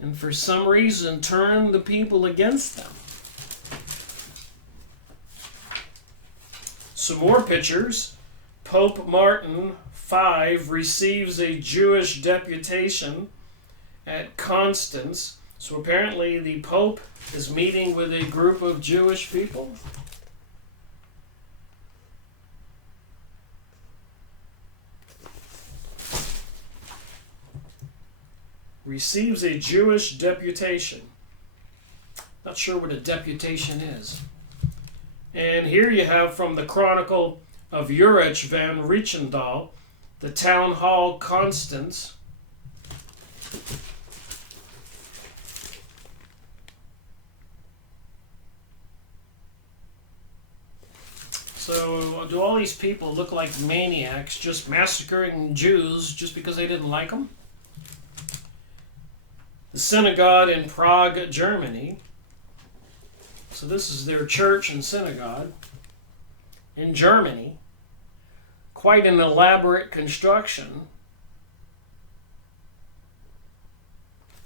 and for some reason turned the people against them. Some more pictures. Pope Martin V receives a Jewish deputation at Constance. So apparently the Pope is meeting with a group of Jewish people. Receives a Jewish deputation. Not sure what a deputation is. And here you have from the Chronicle of Urich van Riechendahl, the Town Hall Constance. So do all these people look like maniacs just massacring Jews just because they didn't like them? The synagogue in Prague, Germany. So this is their church and synagogue in Germany. Quite an elaborate construction.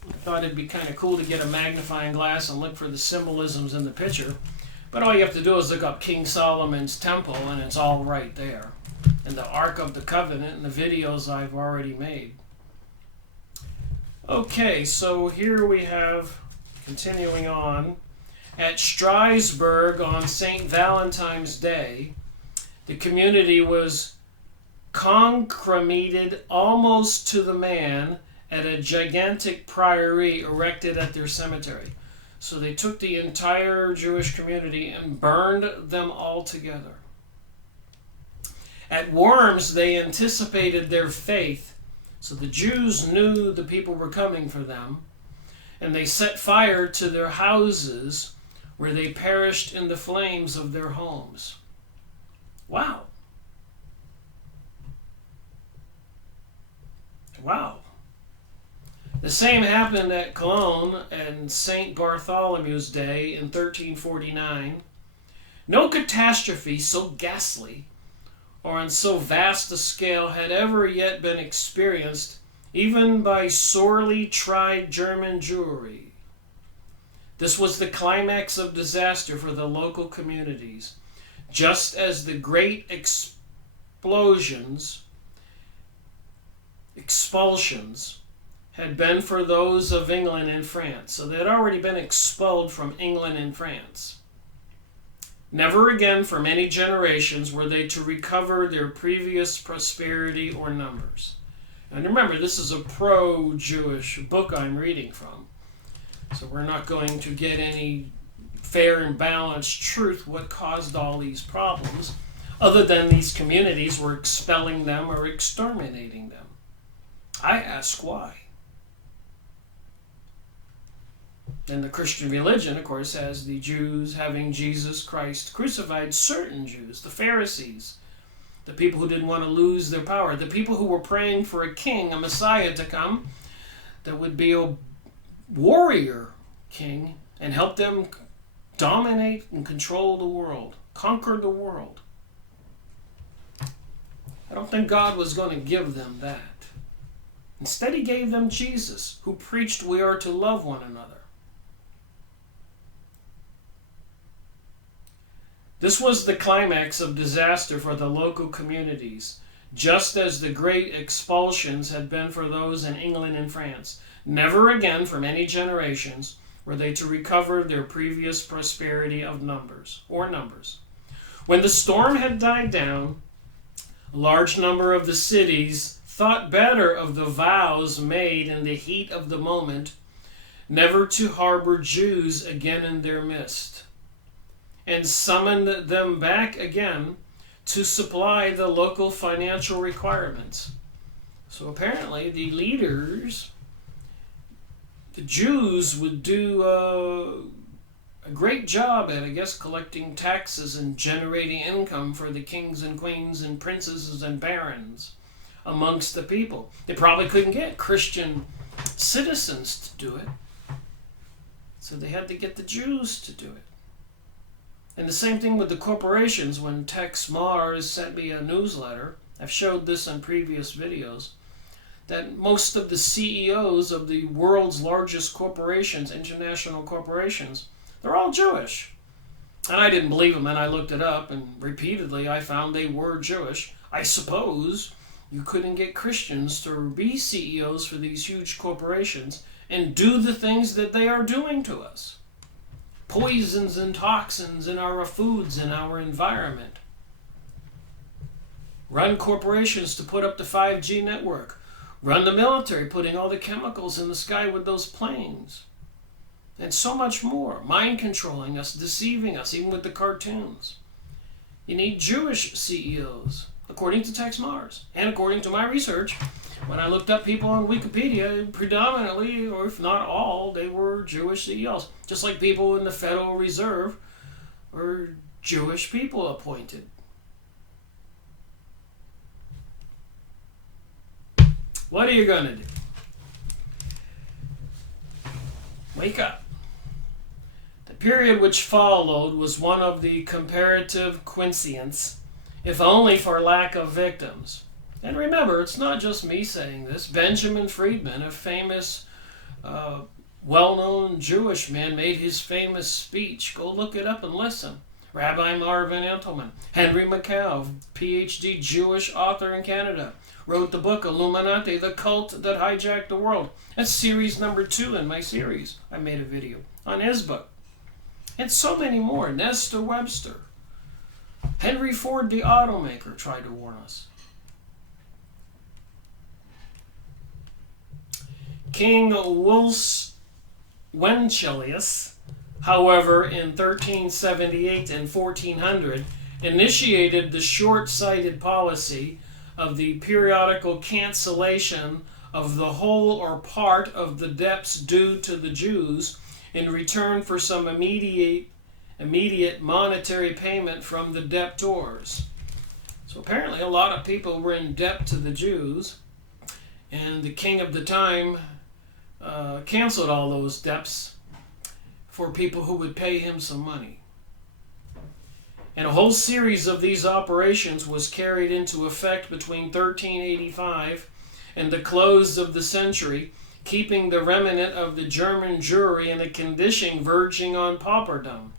I thought it'd be kind of cool to get a magnifying glass and look for the symbolisms in the picture. But all you have to do is look up King Solomon's temple and it's all right there. And the Ark of the Covenant and the videos I've already made. Okay, so here we have, continuing on, at Strasbourg on St. Valentine's Day, the community was concreted almost to the man at a gigantic priory erected at their cemetery. So they took the entire Jewish community and burned them all together. At Worms, they anticipated their faith. So the Jews knew the people were coming for them, and they set fire to their houses where they perished in the flames of their homes. Wow. Wow. The same happened at Cologne and St. Bartholomew's Day in 1349. No catastrophe so ghastly or on so vast a scale had ever yet been experienced, even by sorely tried German Jewry. This was the climax of disaster for the local communities, just as the great expulsions had been for those of England and France. So they had already been expelled from England and France. Never again for many generations were they to recover their previous prosperity or numbers. And remember, this is a pro-Jewish book I'm reading from. So we're not going to get any fair and balanced truth what caused all these problems, other than these communities were expelling them or exterminating them. I ask why. And the Christian religion, of course, has the Jews having Jesus Christ crucified, certain Jews, the Pharisees, the people who didn't want to lose their power, the people who were praying for a king, a Messiah to come that would be a warrior king and help them dominate and control the world, conquer the world. I don't think God was going to give them that. Instead, he gave them Jesus, who preached we are to love one another. This was the climax of disaster for the local communities, just as the great expulsions had been for those in England and France. Never again for many generations were they to recover their previous prosperity of numbers. When the storm had died down, a large number of the cities thought better of the vows made in the heat of the moment, never to harbor Jews again in their midst, and summoned them back again to supply the local financial requirements. So apparently the leaders, the Jews, would do a great job at, I guess, collecting taxes and generating income for the kings and queens and princesses and barons amongst the people. They probably couldn't get Christian citizens to do it, so they had to get the Jews to do it. And the same thing with the corporations. When Tex Mars sent me a newsletter, I've showed this in previous videos, that most of the CEOs of the world's largest corporations, international corporations, they're all Jewish. And I didn't believe them, and I looked it up, and repeatedly I found they were Jewish. I suppose you couldn't get Christians to be CEOs for these huge corporations and do the things that they are doing to us. Poisons and toxins in our foods and our environment. Run corporations to put up the 5G network. Run the military, putting all the chemicals in the sky with those planes. And so much more. Mind controlling us, deceiving us, even with the cartoons. You need Jewish CEOs, according to Tex Mars. And according to my research, when I looked up people on Wikipedia, predominantly, or if not all, they were Jewish CEOs. Just like people in the Federal Reserve were Jewish people appointed. What are you going to do? Wake up. The period which followed was one of the comparative quiescence, if only for lack of victims. And remember, it's not just me saying this. Benjamin Friedman, a famous, well-known Jewish man, made his famous speech. Go look it up and listen. Rabbi Marvin Entelman. Henry McCall, PhD Jewish author in Canada, wrote the book Illuminati, the Cult That Hijacked the World. That's series number 2 in my series. I made a video on his book. And so many more. Nestor Webster. Henry Ford, the automaker, tried to warn us. King Wenceslas, however, in 1378 and 1400, initiated the short-sighted policy of the periodical cancellation of the whole or part of the debts due to the Jews in return for some immediate monetary payment from the debtors. So apparently a lot of people were in debt to the Jews, and the king of the time canceled all those debts for people who would pay him some money. And a whole series of these operations was carried into effect between 1385 and the close of the century, keeping the remnant of the German Jewry in a condition verging on pauperdom.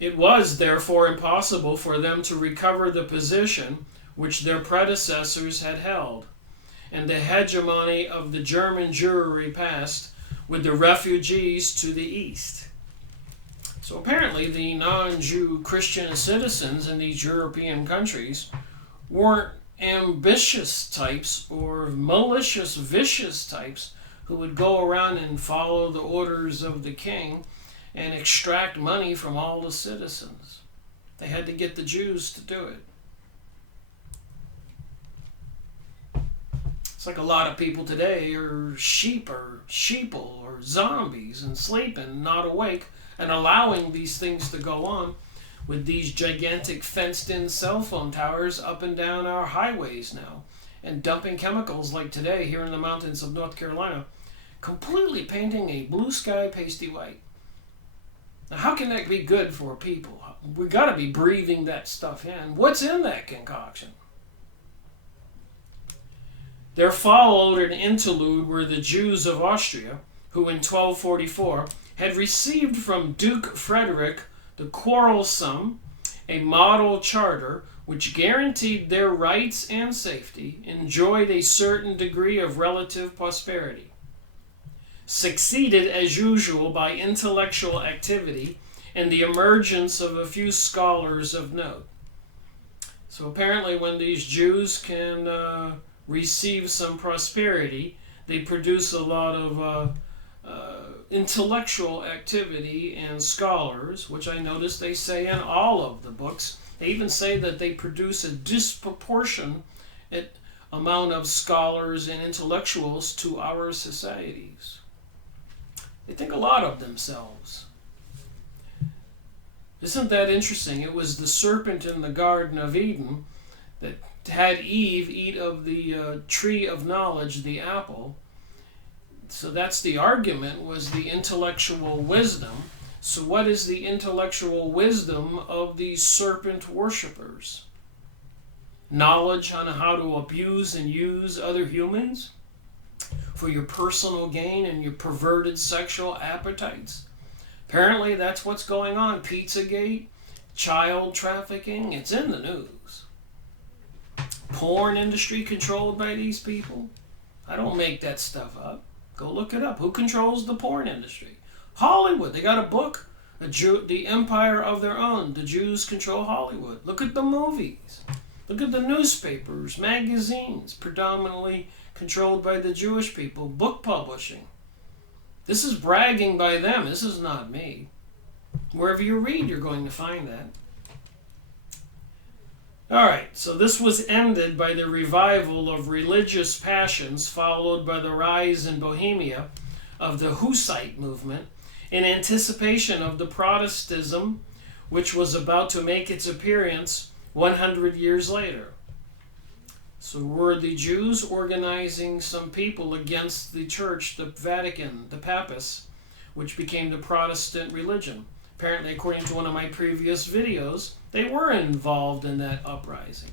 It was, therefore, impossible for them to recover the position which their predecessors had held, and the hegemony of the German Jewry passed with the refugees to the east. So apparently the non-Jew Christian citizens in these European countries weren't ambitious types or malicious, vicious types who would go around and follow the orders of the king and extract money from all the citizens. They had to get the Jews to do it. It's like a lot of people today are sheep or sheeple or zombies and sleeping, not awake, and allowing these things to go on with these gigantic fenced-in cell phone towers up and down our highways now, and dumping chemicals like today here in the mountains of North Carolina, completely painting a blue sky pasty white. Now, how can that be good for people? We got to be breathing that stuff in. What's in that concoction? There followed an interlude where the Jews of Austria, who in 1244 had received from Duke Frederick the Quarrelsome a model charter which guaranteed their rights and safety, enjoyed a certain degree of relative prosperity. succeeded as usual by intellectual activity and the emergence of a few scholars of note. So apparently when these Jews can receive some prosperity, they produce a lot of intellectual activity and scholars, which I notice they say in all of the books. They even say that they produce a disproportionate amount of scholars and intellectuals to our societies. They think a lot of themselves. Isn't that interesting? It was the serpent in the Garden of Eden that had Eve eat of the tree of knowledge, the apple. So that's the argument, was the intellectual wisdom. So what is the intellectual wisdom of these serpent worshippers? Knowledge on how to abuse and use other humans for your personal gain and your perverted sexual appetites. Apparently that's what's going on. Pizzagate, child trafficking, it's in the news. Porn industry controlled by these people. I don't make that stuff up. Go look it up. Who controls the porn industry? Hollywood. They got a book, The Empire of Their Own. The Jews control Hollywood. Look at the movies. Look at the newspapers, magazines, predominantly controlled by the Jewish people. Book publishing. This is bragging by them. This is not me. Wherever you read, you're going to find that. All right, so this was ended by the revival of religious passions, followed by the rise in Bohemia of the Hussite movement in anticipation of the Protestantism, which was about to make its appearance 100 years later. So were the Jews organizing some people against the church, the Vatican, the Papists, which became the Protestant religion? Apparently, according to one of my previous videos, they were involved in that uprising.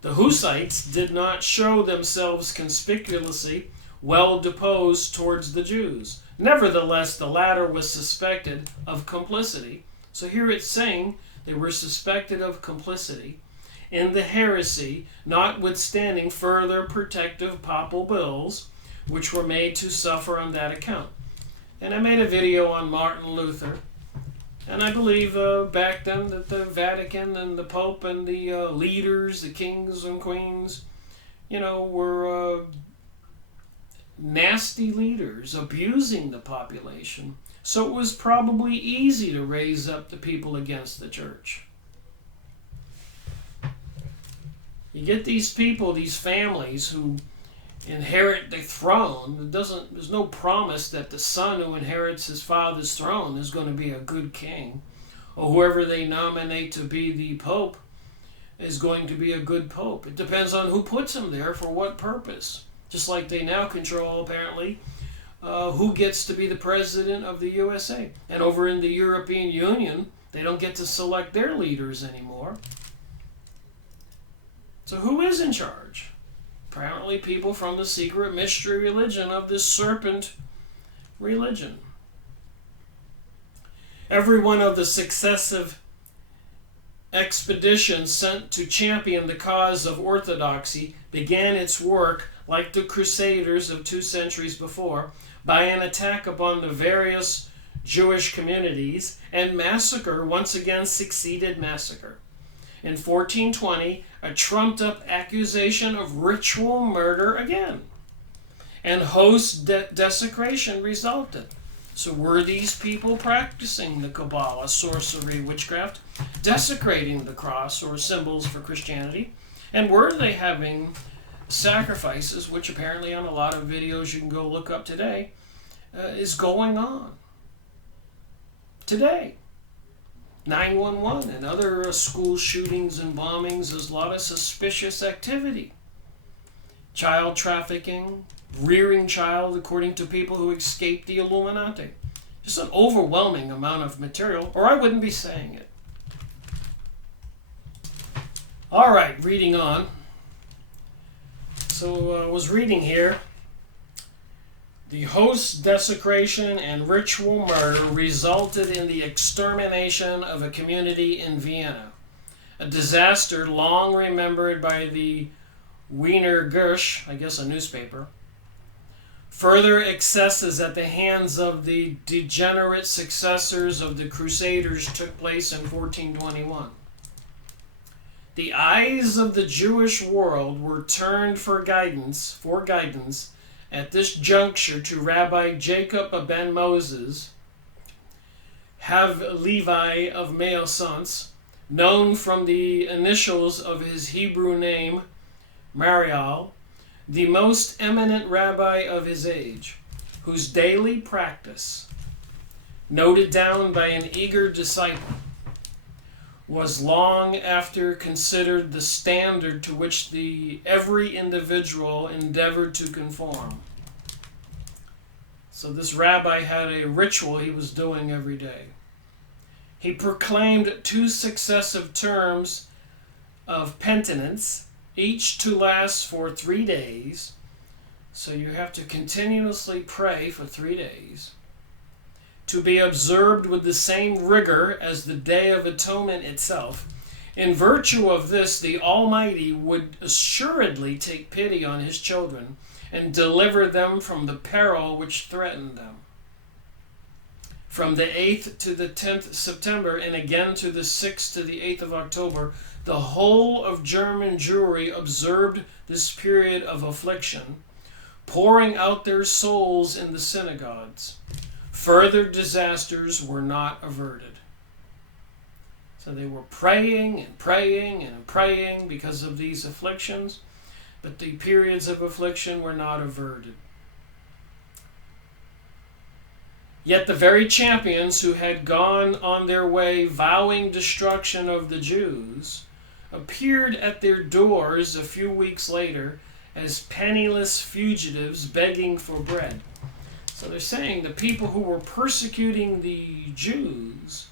The Hussites did not show themselves conspicuously well disposed towards the Jews. Nevertheless, the latter was suspected of complicity. So here it's saying they were suspected of complicity in the heresy, notwithstanding further protective papal bills, which were made to suffer on that account. And I made a video on Martin Luther, and I believe back then that the Vatican and the Pope and the leaders, the kings and queens, were nasty leaders abusing the population. So it was probably easy to raise up the people against the church. You get these people, these families who inherit the throne. There's no promise that the son who inherits his father's throne is going to be a good king, or whoever they nominate to be the pope is going to be a good pope. It depends on who puts him there for what purpose. Just like they now control, apparently, who gets to be the president of the USA. And over in the European Union, they don't get to select their leaders anymore. So who is in charge? Apparently people from the secret mystery religion of this serpent religion. Every one of the successive expeditions sent to champion the cause of orthodoxy began its work, like the Crusaders of 2 centuries before, by an attack upon the various Jewish communities, and massacre once again succeeded massacre. In 1420, a trumped-up accusation of ritual murder again, and host desecration resulted. So were these people practicing the Kabbalah, sorcery, witchcraft, desecrating the cross or symbols for Christianity? And were they having sacrifices, which apparently on a lot of videos you can go look up today, is going on today? 911 and other school shootings and bombings, there's a lot of suspicious activity. Child trafficking, rearing child according to people who escaped the Illuminati. Just an overwhelming amount of material, or I wouldn't be saying it. All right, reading on. So I was reading here. The host desecration and ritual murder resulted in the extermination of a community in Vienna, a disaster long remembered by the Wiener Gersch, I guess a newspaper. Further excesses at the hands of the degenerate successors of the Crusaders took place in 1421. The eyes of the Jewish world were turned for guidance at this juncture to Rabbi Jacob ben Moses, Hav Levi of Meosons, known from the initials of his Hebrew name, Marial, the most eminent rabbi of his age, whose daily practice, noted down by an eager disciple, was long after considered the standard to which every individual endeavored to conform. So this rabbi had a ritual he was doing every day. He proclaimed 2 successive terms of penitence, each to last for 3 days. So you have to continuously pray for 3 days, to be observed with the same rigor as the Day of Atonement itself. In virtue of this, the Almighty would assuredly take pity on his children and deliver them from the peril which threatened them. From the 8th to the 10th September, and again to the 6th to the 8th of October, the whole of German Jewry observed this period of affliction, pouring out their souls in the synagogues. Further disasters were not averted. So they were praying and praying and praying because of these afflictions, but the periods of affliction were not averted. Yet the very champions who had gone on their way vowing destruction of the Jews appeared at their doors a few weeks later as penniless fugitives begging for bread. So they're saying the people who were persecuting the Jews,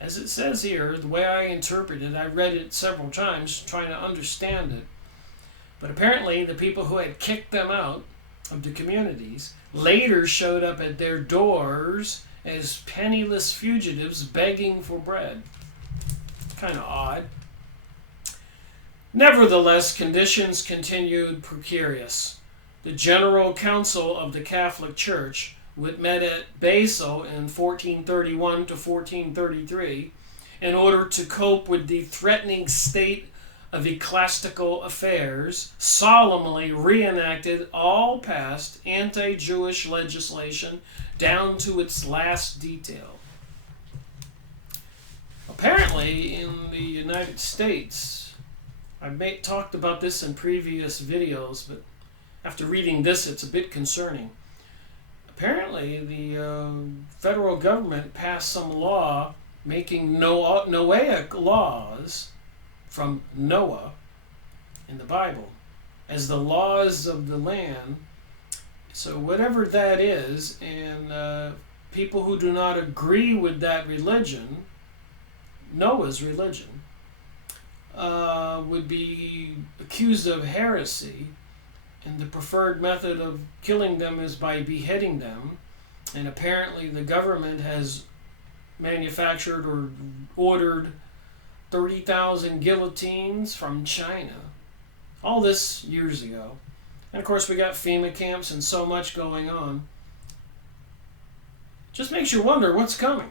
as it says here, the way I interpret it, I read it several times trying to understand it, but apparently the people who had kicked them out of the communities later showed up at their doors as penniless fugitives begging for bread. Kind of odd. Nevertheless, conditions continued precarious. The General Council of the Catholic Church, which met at Basel in 1431 to 1433, in order to cope with the threatening state of ecclesiastical affairs, solemnly reenacted all past anti-Jewish legislation down to its last detail. Apparently, in the United States, I've talked about this in previous videos, but after reading this, it's a bit concerning. Apparently, the federal government passed some law making Noahic laws from Noah in the Bible as the laws of the land. So whatever that is, and people who do not agree with that religion, Noah's religion, would be accused of heresy, and the preferred method of killing them is by beheading them. And apparently the government has manufactured or ordered 30,000 guillotines from China. All this years ago. And of course we got FEMA camps and so much going on. Just makes you wonder what's coming.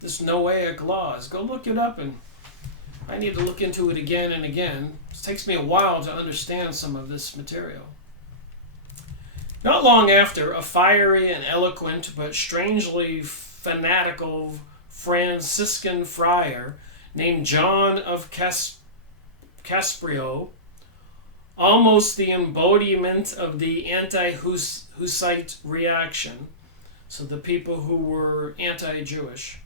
This Noahic laws. Go look it up, and I need to look into it again and again. It takes me a while to understand some of this material. Not long after, a fiery and eloquent but strangely fanatical Franciscan friar named John of Casprio, almost the embodiment of the anti-Hussite reaction, so the people who were anti-Jewish,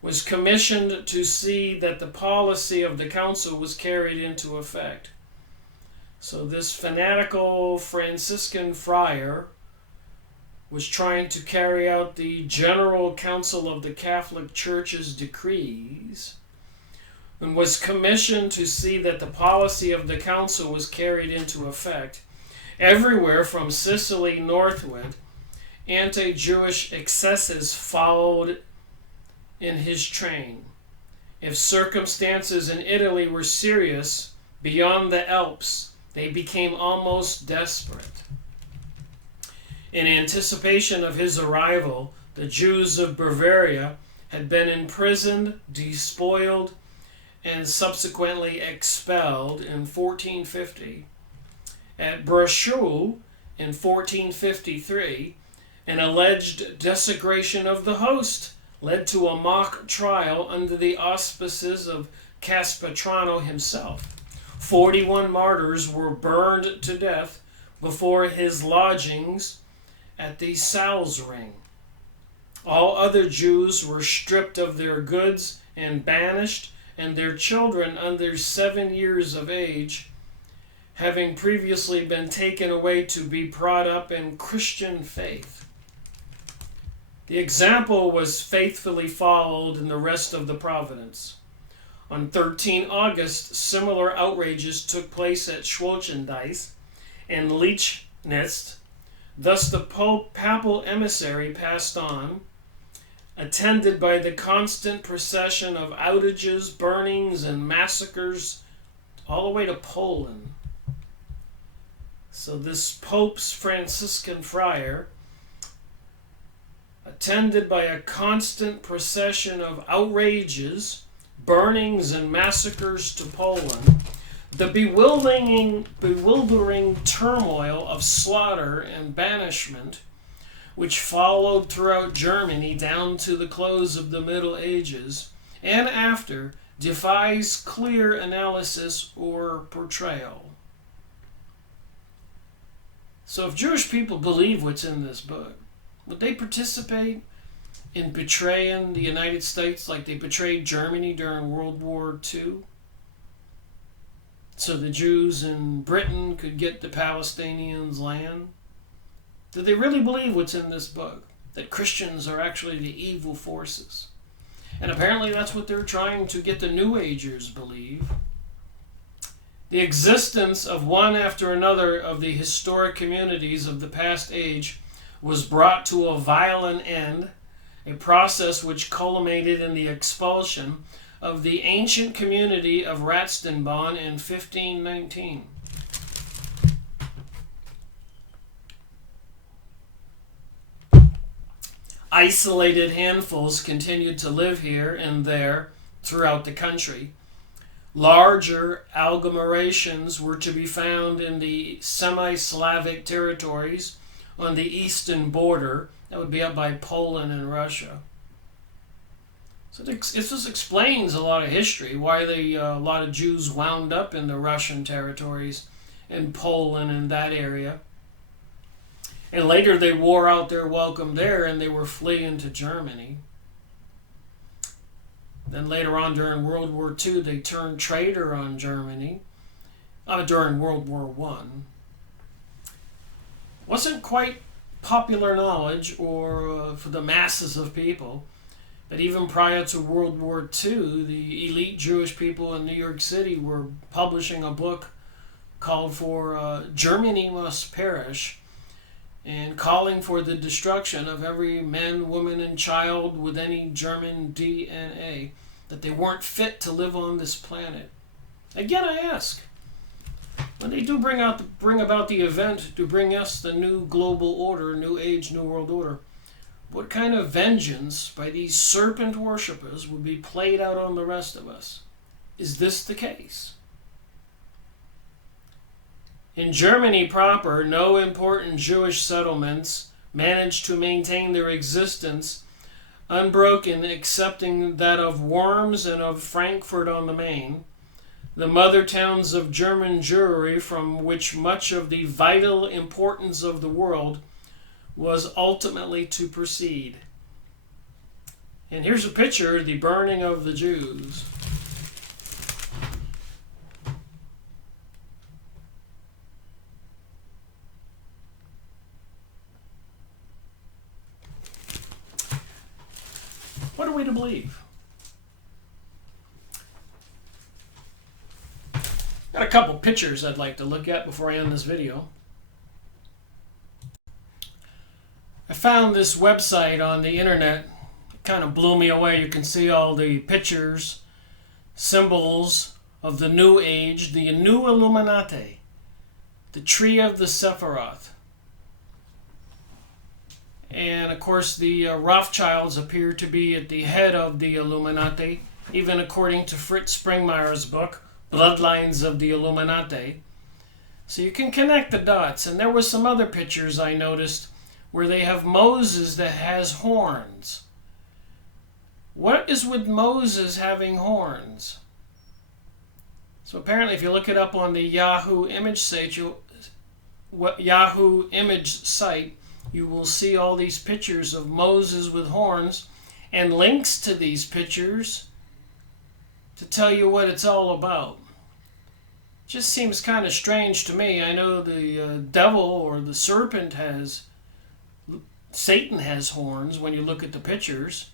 was commissioned to see that the policy of the council was carried into effect. So this fanatical Franciscan friar was trying to carry out the General Council of the Catholic Church's decrees, and was commissioned to see that the policy of the council was carried into effect. Everywhere from Sicily northward, anti-Jewish excesses followed in his train. If circumstances in Italy were serious beyond the Alps, they became almost desperate. In anticipation of his arrival, the Jews of Bavaria had been imprisoned, despoiled, and subsequently expelled in 1450. At Bruchsal in 1453, an alleged desecration of the host led to a mock trial under the auspices of Caspatrano himself. 41 martyrs were burned to death before his lodgings at the Salzring. All other Jews were stripped of their goods and banished, and their children under 7 years of age, having previously been taken away to be brought up in Christian faith. The example was faithfully followed in the rest of the province. On 13 August, similar outrages took place at Schwolchendice and Liegnitz. Thus the papal emissary passed on, attended by the constant procession of outages, burnings, and massacres all the way to Poland. So this Pope's Franciscan friar, attended by a constant procession of outrages, burnings, and massacres to Poland, the bewildering turmoil of slaughter and banishment which followed throughout Germany down to the close of the Middle Ages and after, defies clear analysis or portrayal. So if Jewish people believe what's in this book, would they participate in betraying the United States like they betrayed Germany during World War II? So the Jews in Britain could get the Palestinians' land? Do they really believe what's in this book? That Christians are actually the evil forces? And apparently that's what they're trying to get the New Agers believe. The existence of one after another of the historic communities of the past age was brought to a violent end, a process which culminated in the expulsion of the ancient community of Rastenbahn in 1519. Isolated handfuls continued to live here and there throughout the country. Larger agglomerations were to be found in the semi-Slavic territories on the eastern border. That would be up by Poland and Russia. So this just explains a lot of history, why a lot of Jews wound up in the Russian territories, in Poland and that area. And later they wore out their welcome there and they were fleeing to Germany. Then later on during World War II, they turned traitor on Germany during World War I. Wasn't quite popular knowledge or for the masses of people, but even prior to World War II, the elite Jewish people in New York City were publishing a book called for Germany Must Perish, and calling for the destruction of every man, woman, and child with any German DNA, that they weren't fit to live on this planet. Again, I ask, when they do bring about the event to bring us the new global order, new age, new world order, what kind of vengeance by these serpent worshippers would be played out on the rest of us? Is this the case? In Germany proper, no important Jewish settlements managed to maintain their existence unbroken, excepting that of Worms and of Frankfurt on the Main, the mother towns of German Jewry, from which much of the vital importance of the world was ultimately to proceed. And here's a picture of the burning of the Jews. What are we to believe? Got a couple pictures I'd like to look at before I end this video. I found this website on the internet. It kind of blew me away. You can see all the pictures, symbols of the New Age, the New Illuminati, the Tree of the Sephiroth. And of course, the Rothschilds appear to be at the head of the Illuminati, even according to Fritz Springmeier's book, Bloodlines of the Illuminati. So you can connect the dots. And there were some other pictures I noticed where they have Moses that has horns. What is with Moses having horns? So apparently, if you look it up on the Yahoo image site, you will see all these pictures of Moses with horns and links to these pictures to tell you what it's all about. Just seems kind of strange to me. I know the devil or the serpent Satan has horns when you look at the pictures.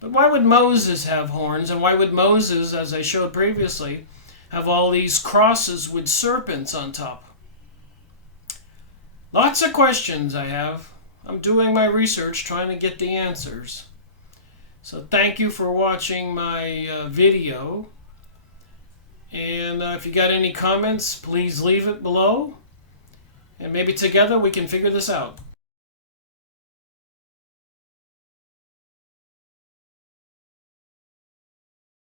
But why would Moses have horns? And why would Moses, as I showed previously, have all these crosses with serpents on top? Lots of questions I have. I'm doing my research, trying to get the answers. So thank you for watching my video. And if you got any comments, please leave it below. And maybe together we can figure this out.